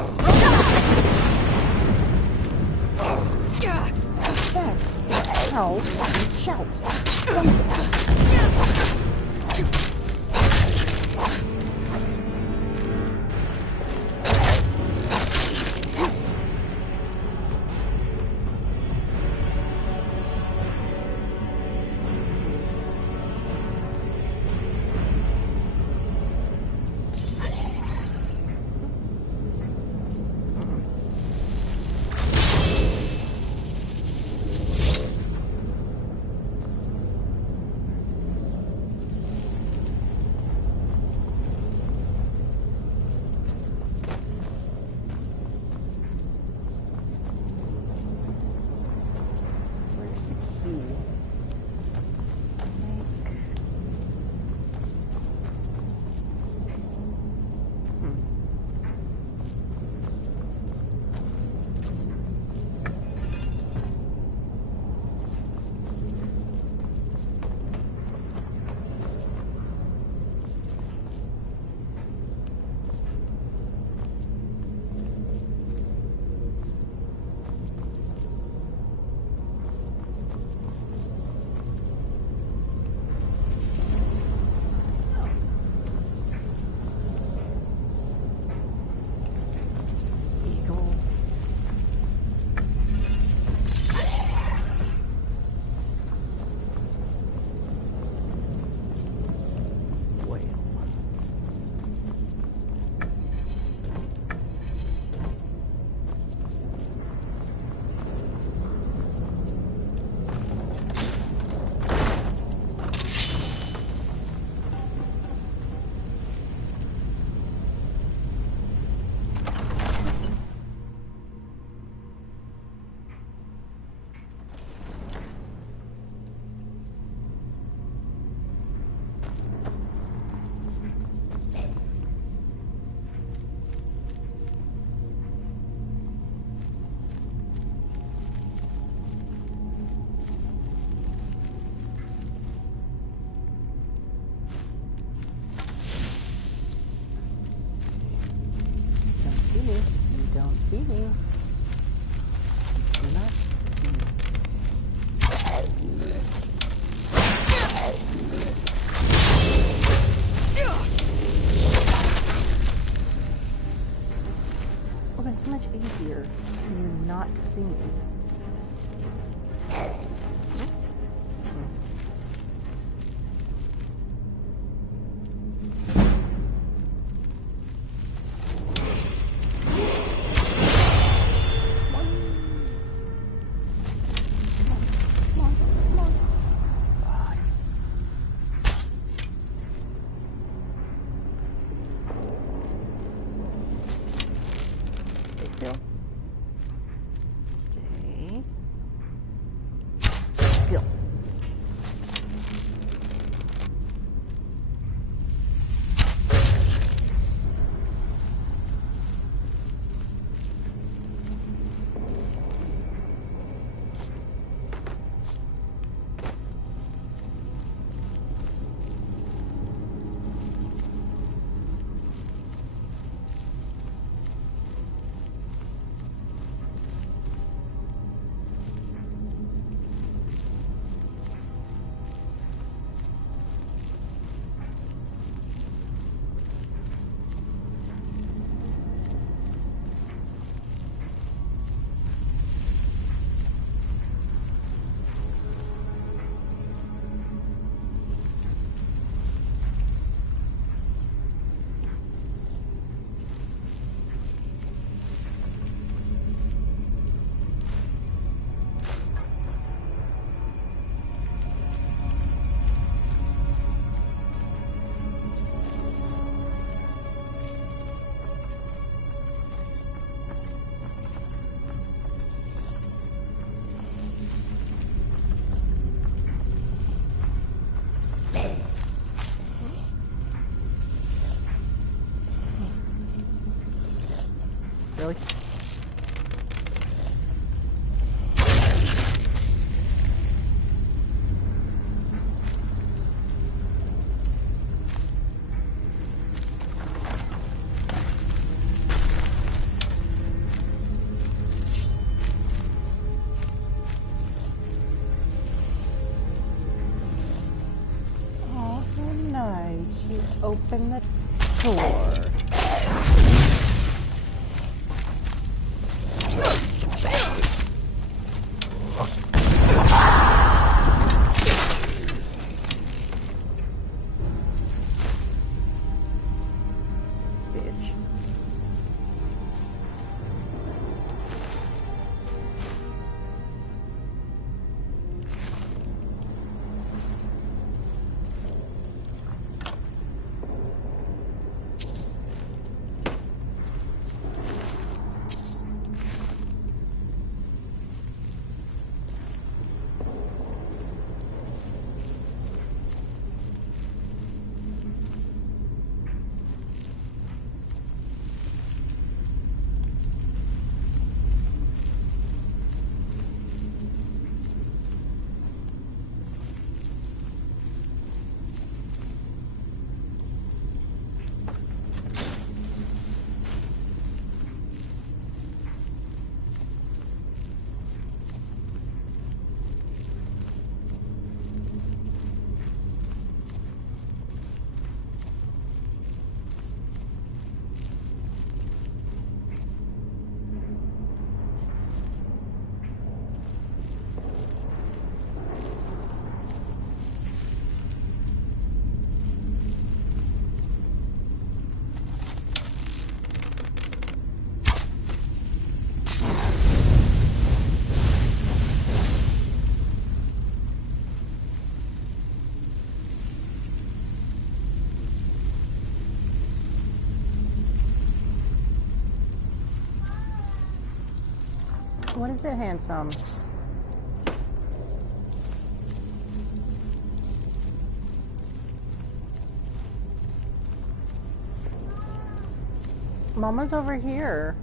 Ow. Shout. don't see me. Do not see me. Oh, it's much easier when you not see me. Really? Oh, how nice. You open the door. What is it, handsome? Mama's over here.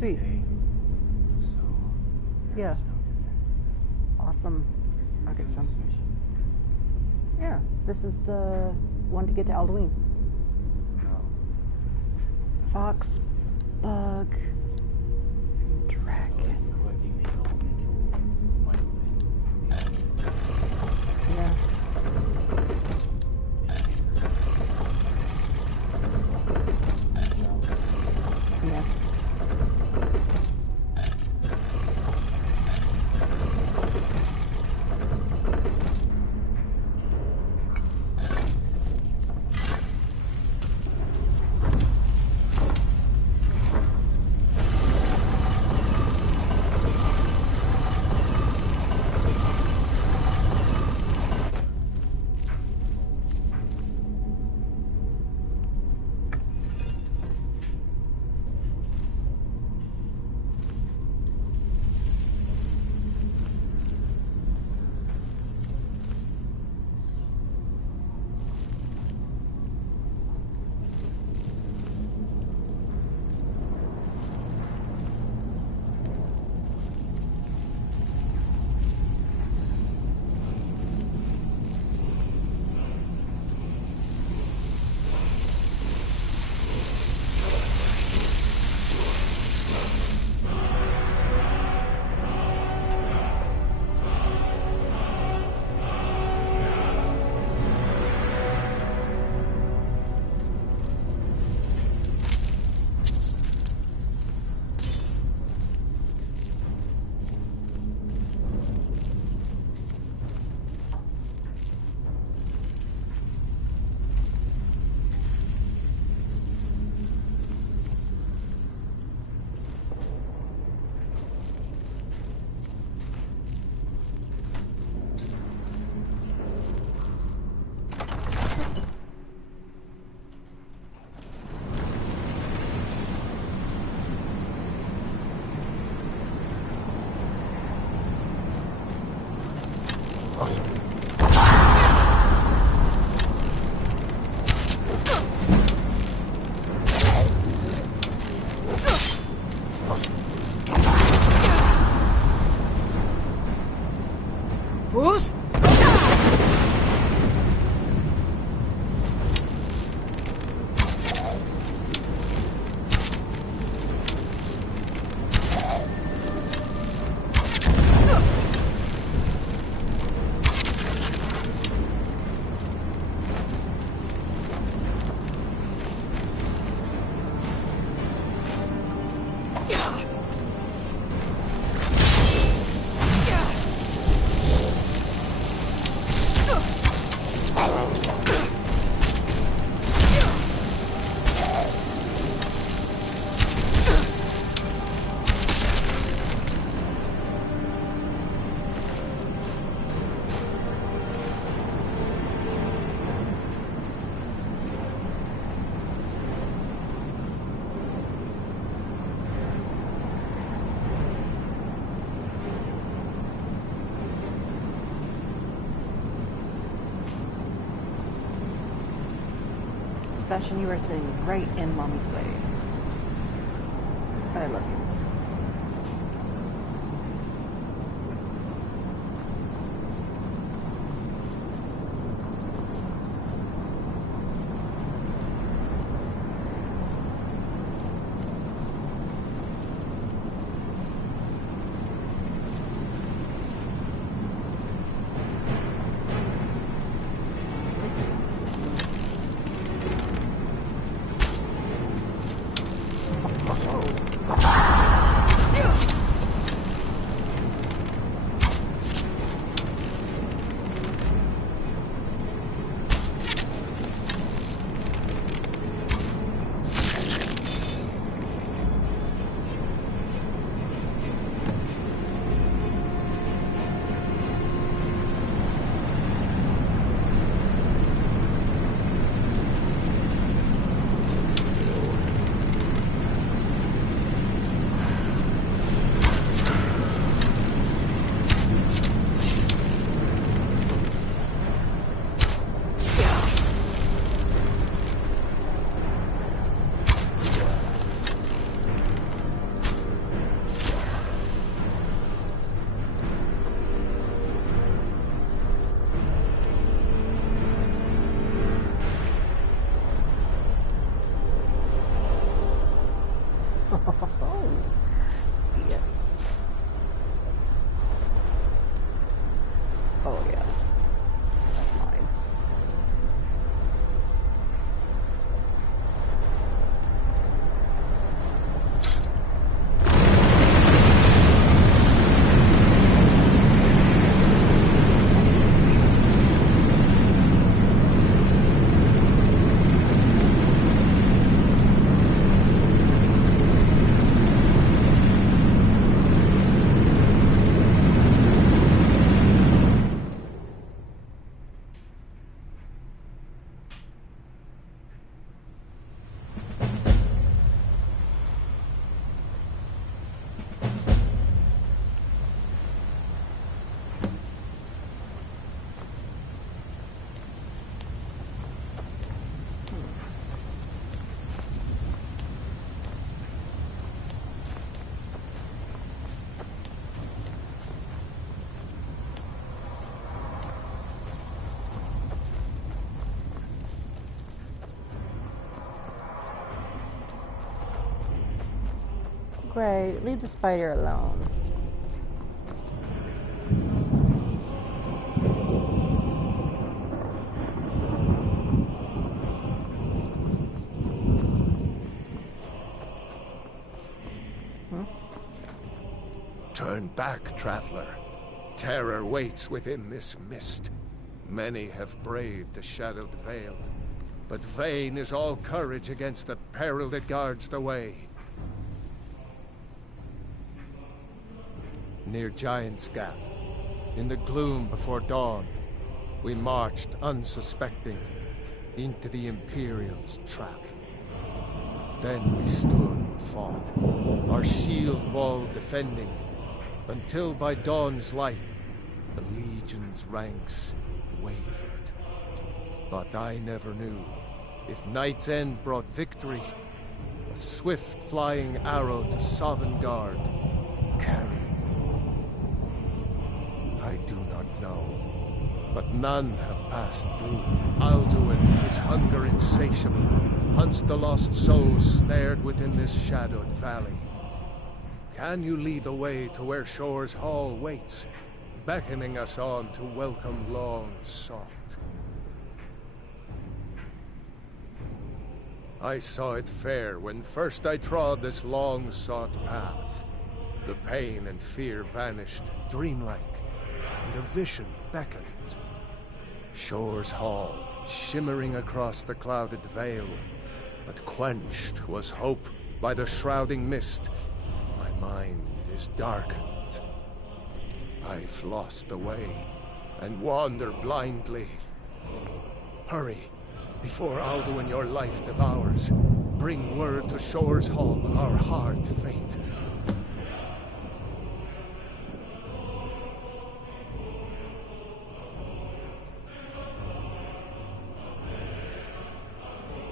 sweet. Yeah. Awesome. I'll get some. Yeah, this is the one to get to Alduin. Fox, bug, dragon. Yeah. Yeah. Bruce? Sebastian, you were sitting right in Mommy's way. But I love you. Great. Leave the spider alone. Turn back, traveler. Terror waits within this mist. Many have braved the shadowed veil, but vain is all courage against the peril that guards the way. Near Giant's Gap, in the gloom before dawn, we marched unsuspecting into the Imperial's trap. Then we stood and fought, our shield wall defending, until by dawn's light, the Legion's ranks wavered. But I never knew if Night's End brought victory, a swift flying arrow to Sovngarde carried. I do not know, but none have passed through. Alduin, his hunger insatiable, hunts the lost souls snared within this shadowed valley. Can you lead the way to where Shore's Hall waits, beckoning us on to welcome long sought? I saw it fair when first I trod this long-sought path. The pain and fear vanished, dreamlike, and a vision beckoned. Shore's Hall, shimmering across the clouded veil, but quenched was hope by the shrouding mist. My mind is darkened. I've lost the way, and wander blindly. Hurry, before Alduin your life devours. Bring word to Shore's Hall of our hard fate.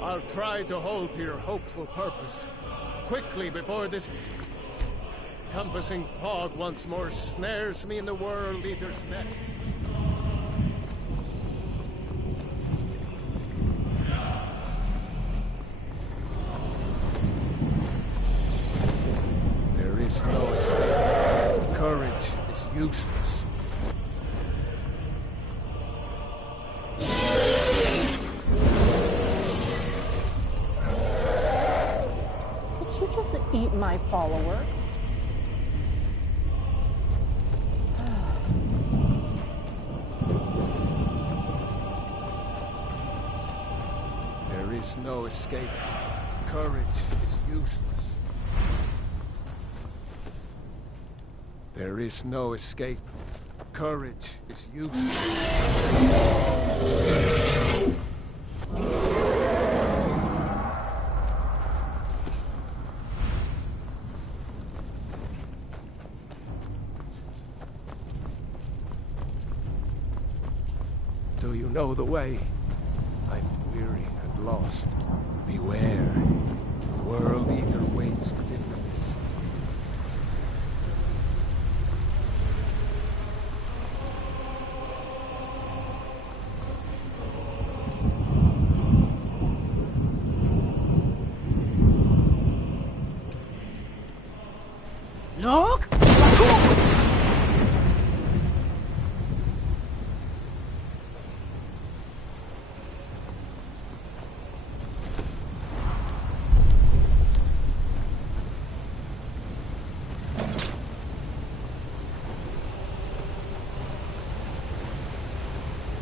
I'll try to hold to your hopeful purpose, quickly before this compassing fog once more snares me in the World Eater's net. There is no escape. Courage is useless. Did you just eat my follower? There is no escape. Courage is useless. There is no escape. Courage is useless. Do you know the way? I'm weary and lost. Beware. The World Eater waits within the mist. Look!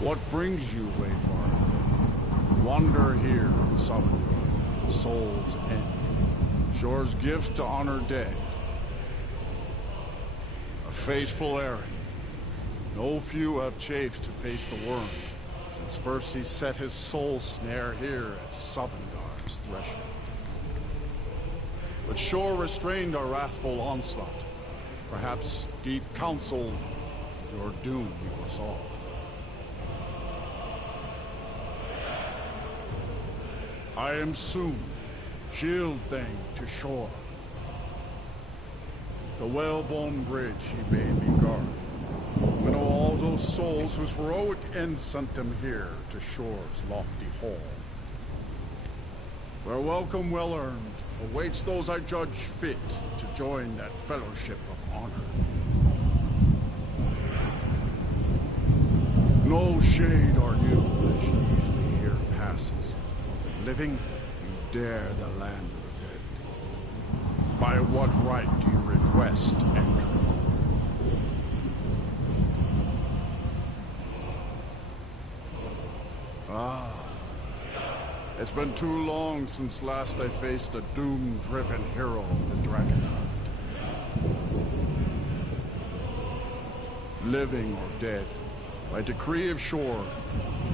What brings you, Wayfarer? Wander here in Sovngarde, Soul's End. Shore's gift to honor dead. A fateful errand. No few have chafed to face the worm, since first he set his soul snare here at Sovngarde's threshold. But Shore restrained our wrathful onslaught. Perhaps deep counsel, your doom we foresaw. I am soon, shield thing to Shore. The whalebone bridge he bade me guard. Winnow all those souls whose heroic end sent them here to Shore's lofty hall. Where welcome well earned, awaits those I judge fit to join that fellowship of honor. No shade or new as usually here passes. Living, you dare the land of the dead. By what right do you request entry? Ah. It's been too long since last I faced a doom-driven hero in the Dragon Hunt. Living or dead, by decree of shore,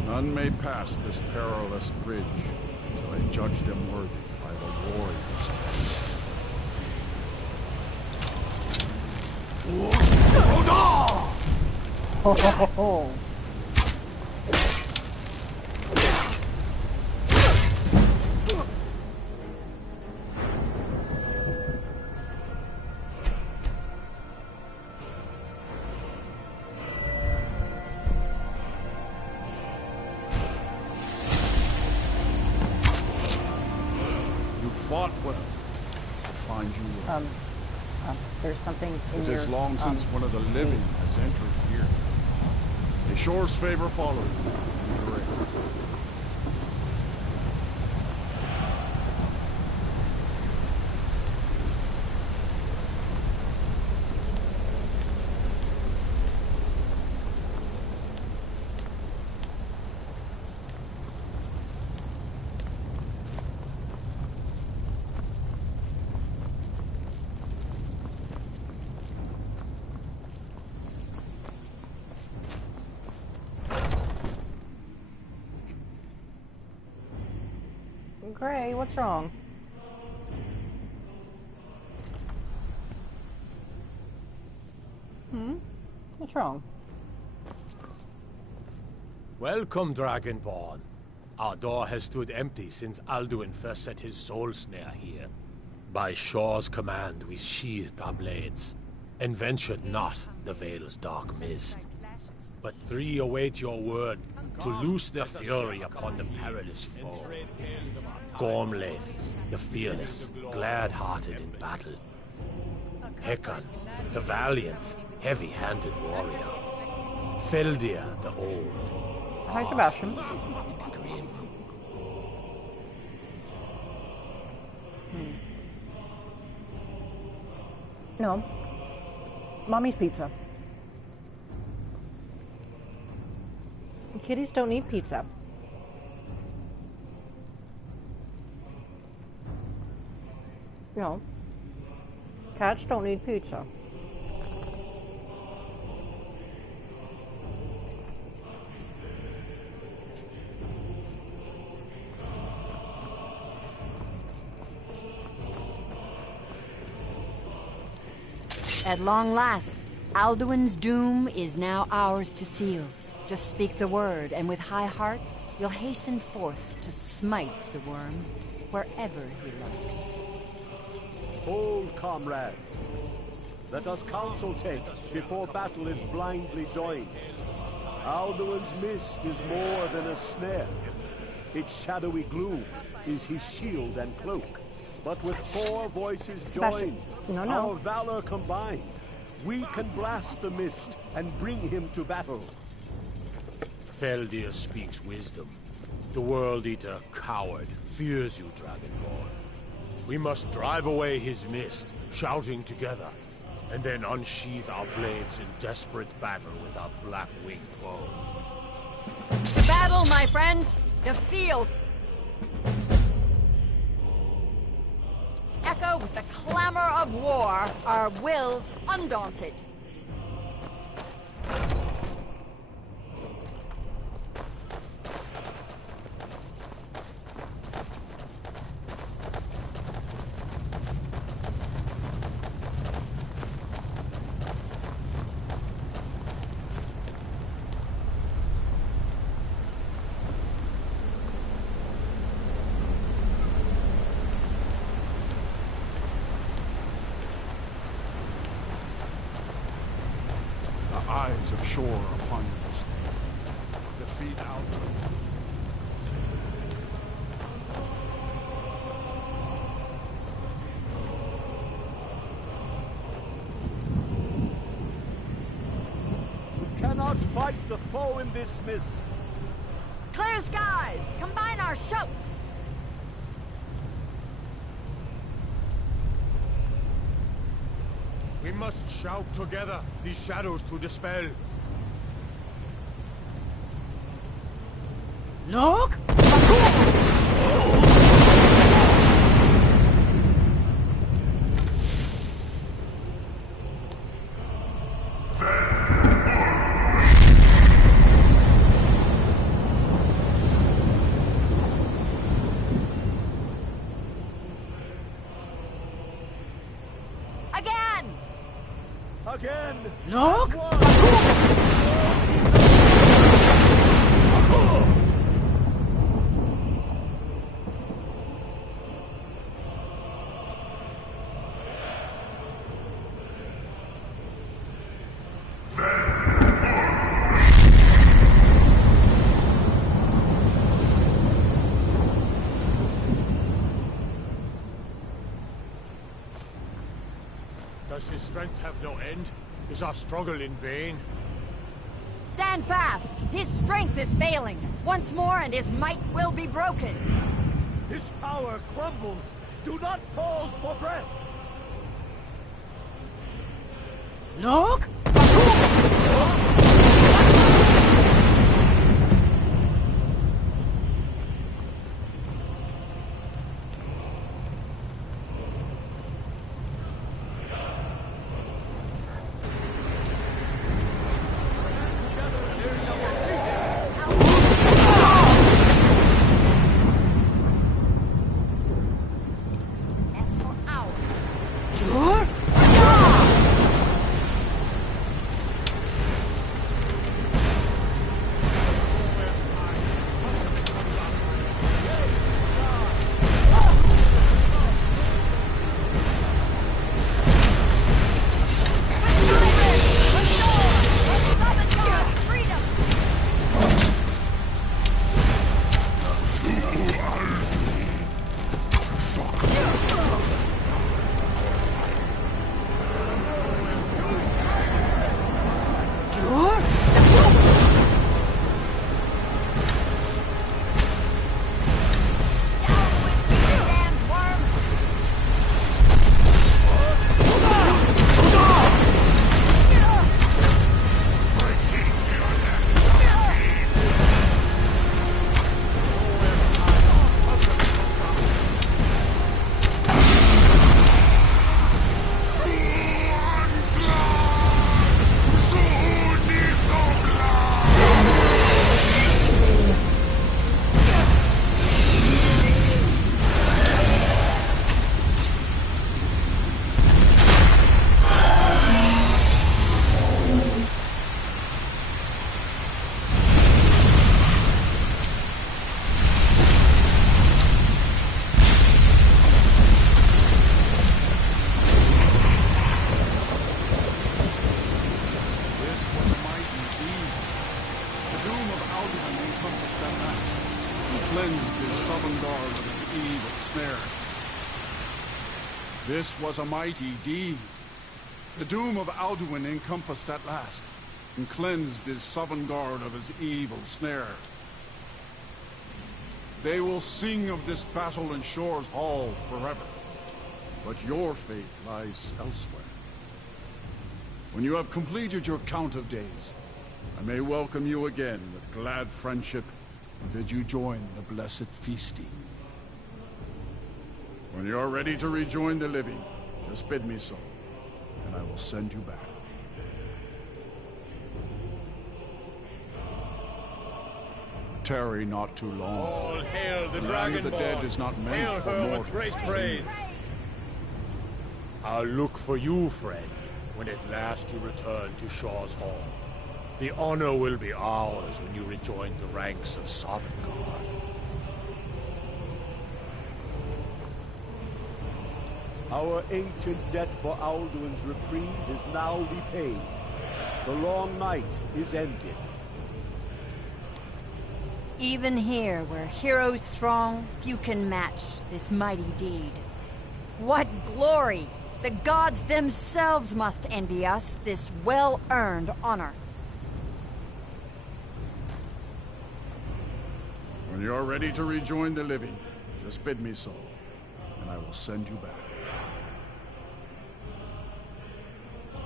none may pass this perilous bridge until I judge them worthy by the warrior's test. Ho ho ho! Fought well to find you. There's something in It your, is long since one of the living has entered here. A shore's favor follows you. Gray, what's wrong? What's wrong? Welcome, Dragonborn. Our door has stood empty since Alduin first set his soul snare here. By Shaw's command, we sheathed our blades, and ventured not the Vale's dark mist. But three await your word to loose their fury upon the perilous foe. Gormlaith, the fearless, glad-hearted in battle. Hekon, the valiant, heavy-handed warrior. Feldir, the old. Hi, Sebastian. And grim. No. Mommy's pizza. Kitties don't need pizza. No. Cats don't need pizza. At long last, Alduin's doom is now ours to seal. Just speak the word, and with high hearts, you'll hasten forth to smite the worm wherever he lurks. Hold, comrades. Let us counsel take before battle is blindly joined. Alduin's mist is more than a snare. Its shadowy gloom is his shield and cloak. But with four voices joined, our valor combined, we can blast the mist and bring him to battle. Feldir speaks wisdom. The World Eater, coward, fears you, Dragonborn. We must drive away his mist, shouting together, and then unsheath our blades in desperate battle with our black-winged foe. To battle, my friends! The field! Echo with the clamor of war, our wills undaunted. Eyes of shore upon you stand. Defeat Alduin. cannot fight the foe in this mist. Clear skies! Combine our shouts! We must shout together, these shadows to dispel. Look! Again! Look! Does his strength have no end? Is our struggle in vain? Stand fast! His strength is failing. Once more and his might will be broken. His power crumbles. Do not pause for breath. Look! This was a mighty deed. The doom of Alduin encompassed at last, and cleansed his Sovngarde of his evil snare. They will sing of this battle in Shore's Hall forever, but your fate lies elsewhere. When you have completed your count of days, I may welcome you again with glad friendship and bid you join the blessed feasting. When you're ready to rejoin the living, just bid me so, and I will send you back. Tarry not too long. All hail the Land of the Dragonborn. dead is not meant Hail for her with mortals great to praise. live. I'll look for you, friend, when at last you return to Shaw's Hall. The honor will be ours when you rejoin the ranks of Sovngarde. Our ancient debt for Alduin's reprieve is now repaid. The long night is ended. Even here, where heroes throng, few can match this mighty deed. What glory! The gods themselves must envy us this well-earned honor. When you are ready to rejoin the living, just bid me so, and I will send you back.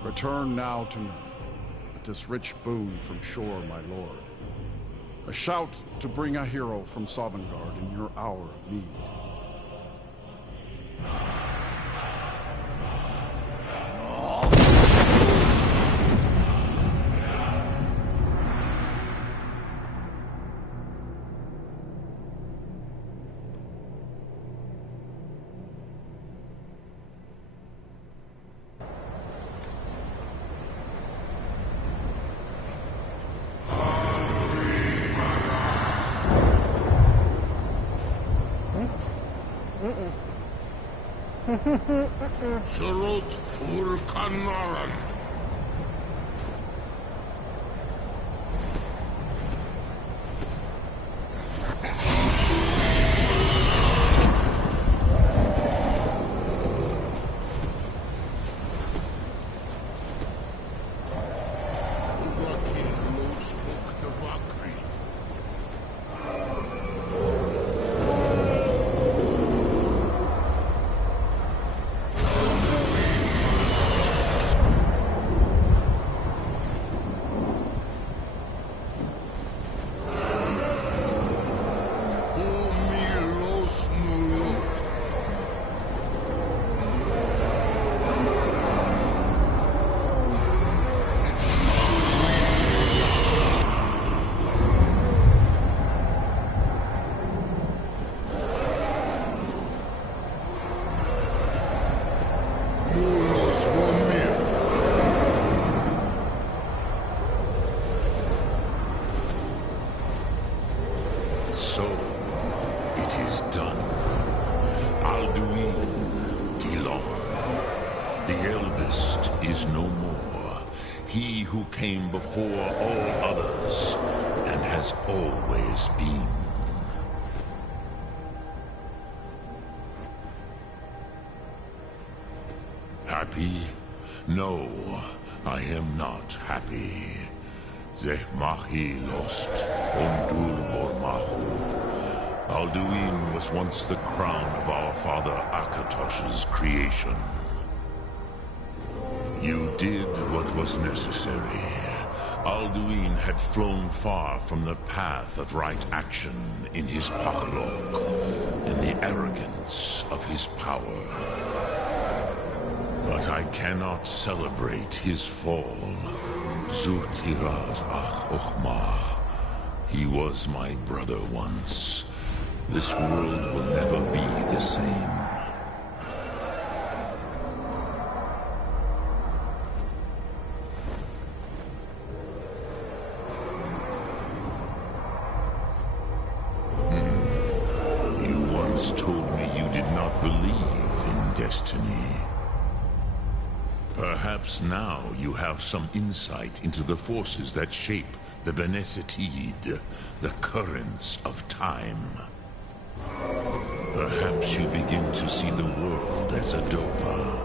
Return now to me, with this rich boon from shore, my lord. A shout to bring a hero from Sovngarde in your hour of need. Surot fur kanaran. So, it is done. Alduin, Dilon, the eldest is no more. He who came before all others, and has always been. Happy? No, I am not happy. Zehmahi lost, Ondur Bormahu. Alduin was once the crown of our father Akatosh's creation. You did what was necessary. Alduin had flown far from the path of right action in his pachlok, in the arrogance of his power. But I cannot celebrate his fall. Zutiraz ach ochmah. He was my brother once. This world will never be the same. You once told me you did not believe in destiny. Perhaps now you have some insight into the forces that shape the Benesitid, the currents of time. Perhaps you begin to see the world as a Dova.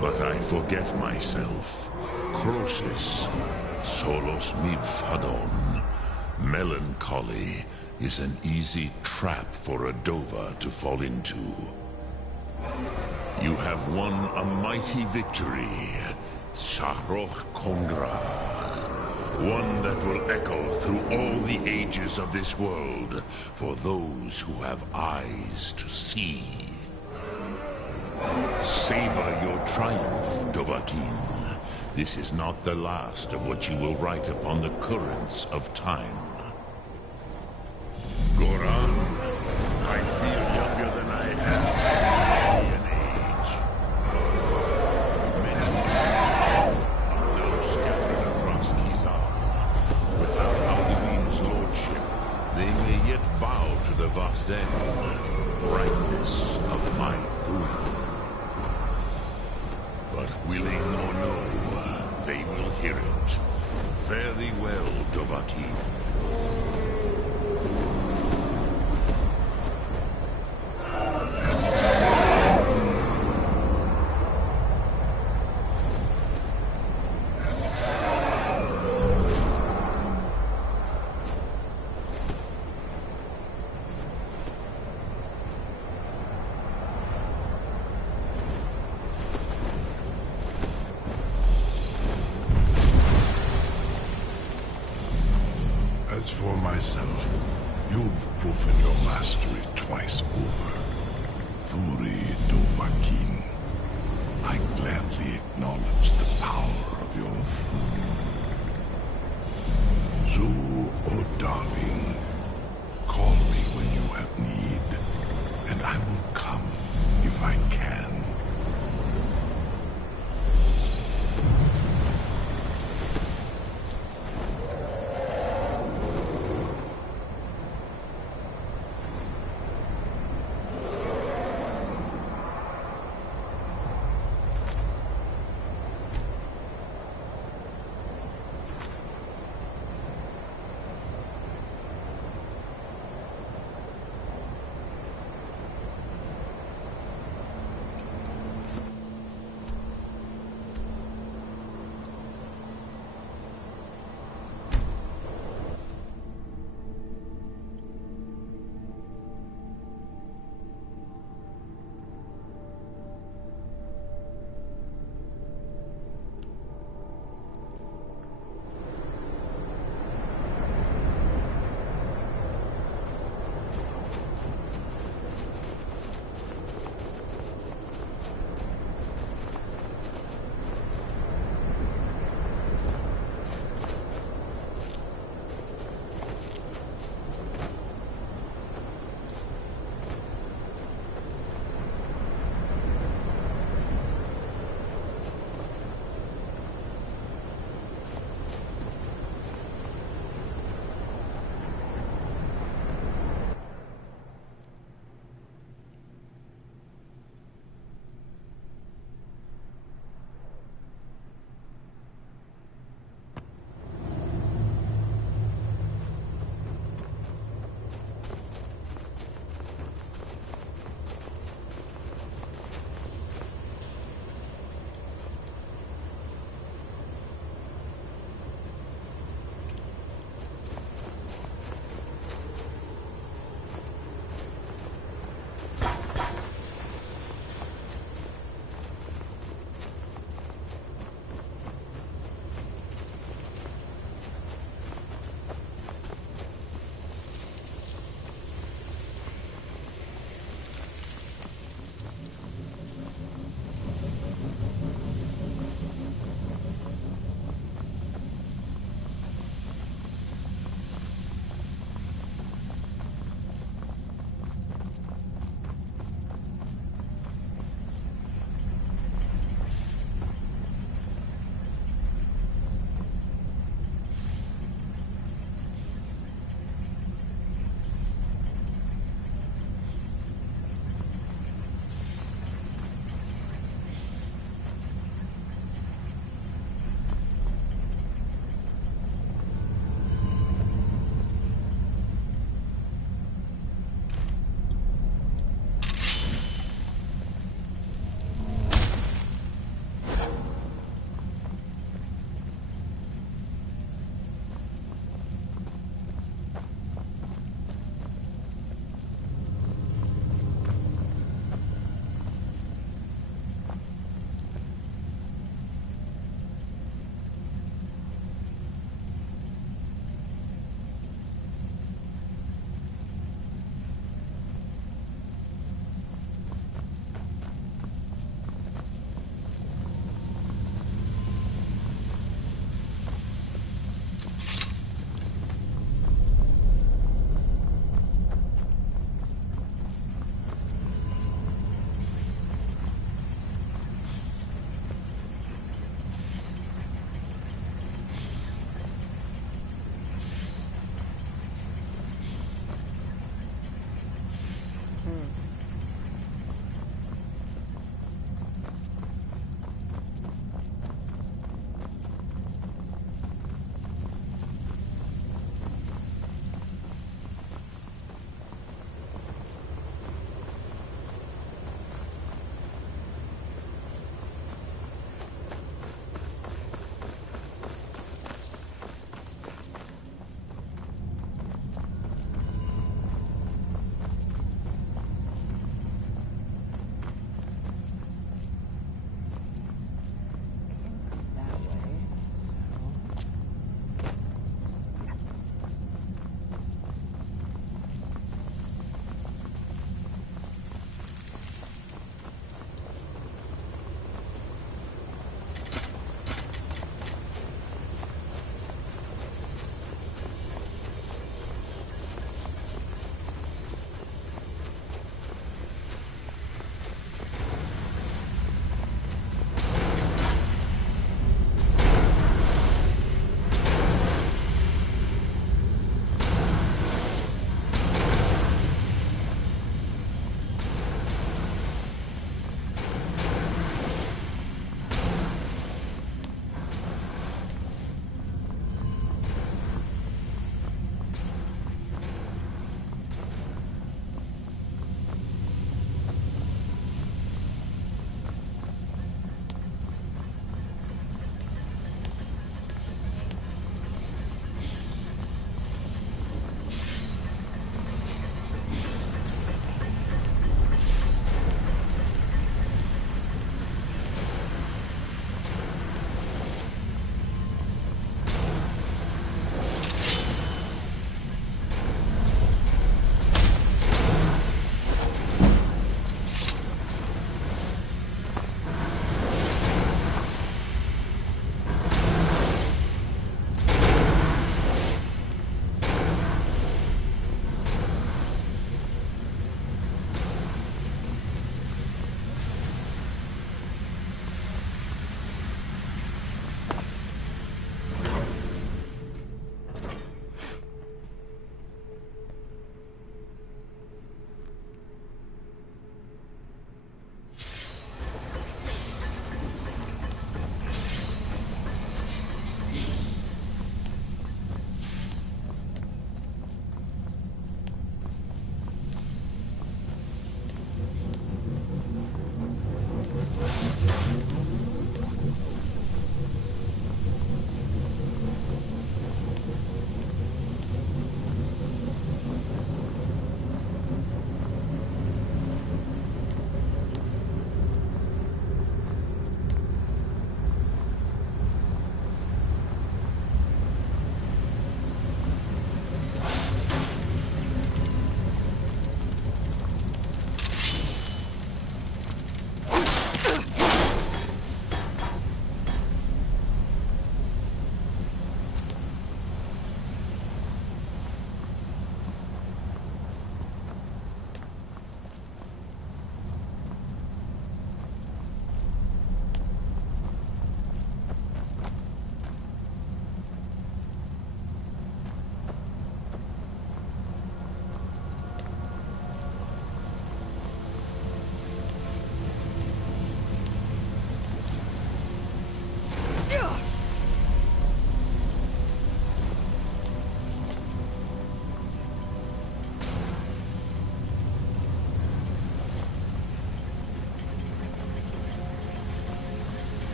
But I forget myself. Crosis, solos midfadon. Melancholy is an easy trap for a Dova to fall into. You have won a mighty victory, Shahroch Kondrach. One that will echo through all the ages of this world for those who have eyes to see. Savor your triumph, Dovahkiin. This is not the last of what you will write upon the currents of time. Goran, I feel younger than I have in an age. Many are now scattered across Kizar. Without Alduin's lordship, they may yet bow to the Vasten, brightness of my Thum. But willing or no, they will hear it. Fare thee well, Dovahkiin. As for myself, you've proven your mastery twice over. Thuri Dovahkiin, I gladly acknowledge the power of your Thum. Zu Odaving, call me when you have need, and I will come if I can.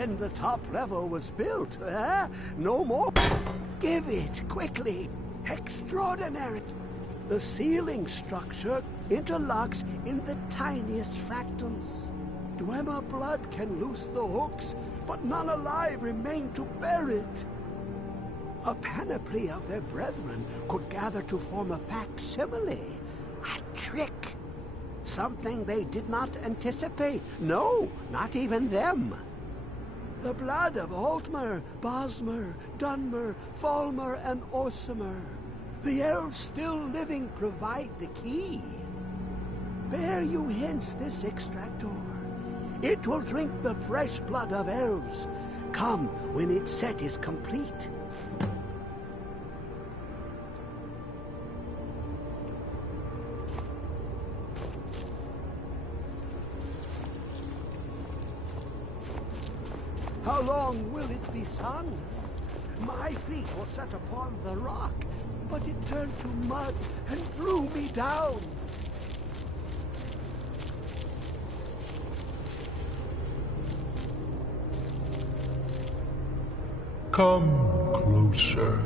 when the top level was built, eh? No more. Give it, quickly. Extraordinary. The ceiling structure interlocks in the tiniest fractals. Dwemer blood can loose the hooks, but none alive remain to bear it. A panoply of their brethren could gather to form a facsimile. A trick. Something they did not anticipate. No, not even them. The blood of Altmer, Bosmer, Dunmer, Falmer, and Orsimer. The elves still living provide the key. Bear you hence this extractor. It will drink the fresh blood of elves. Come when its set is complete. How long will it be sun? My feet were set upon the rock, but it turned to mud and drew me down. Come closer.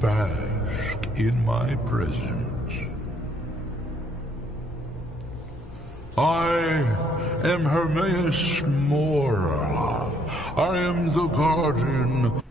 Bask in my presence. I am Hermaeus Mora. I am the guardian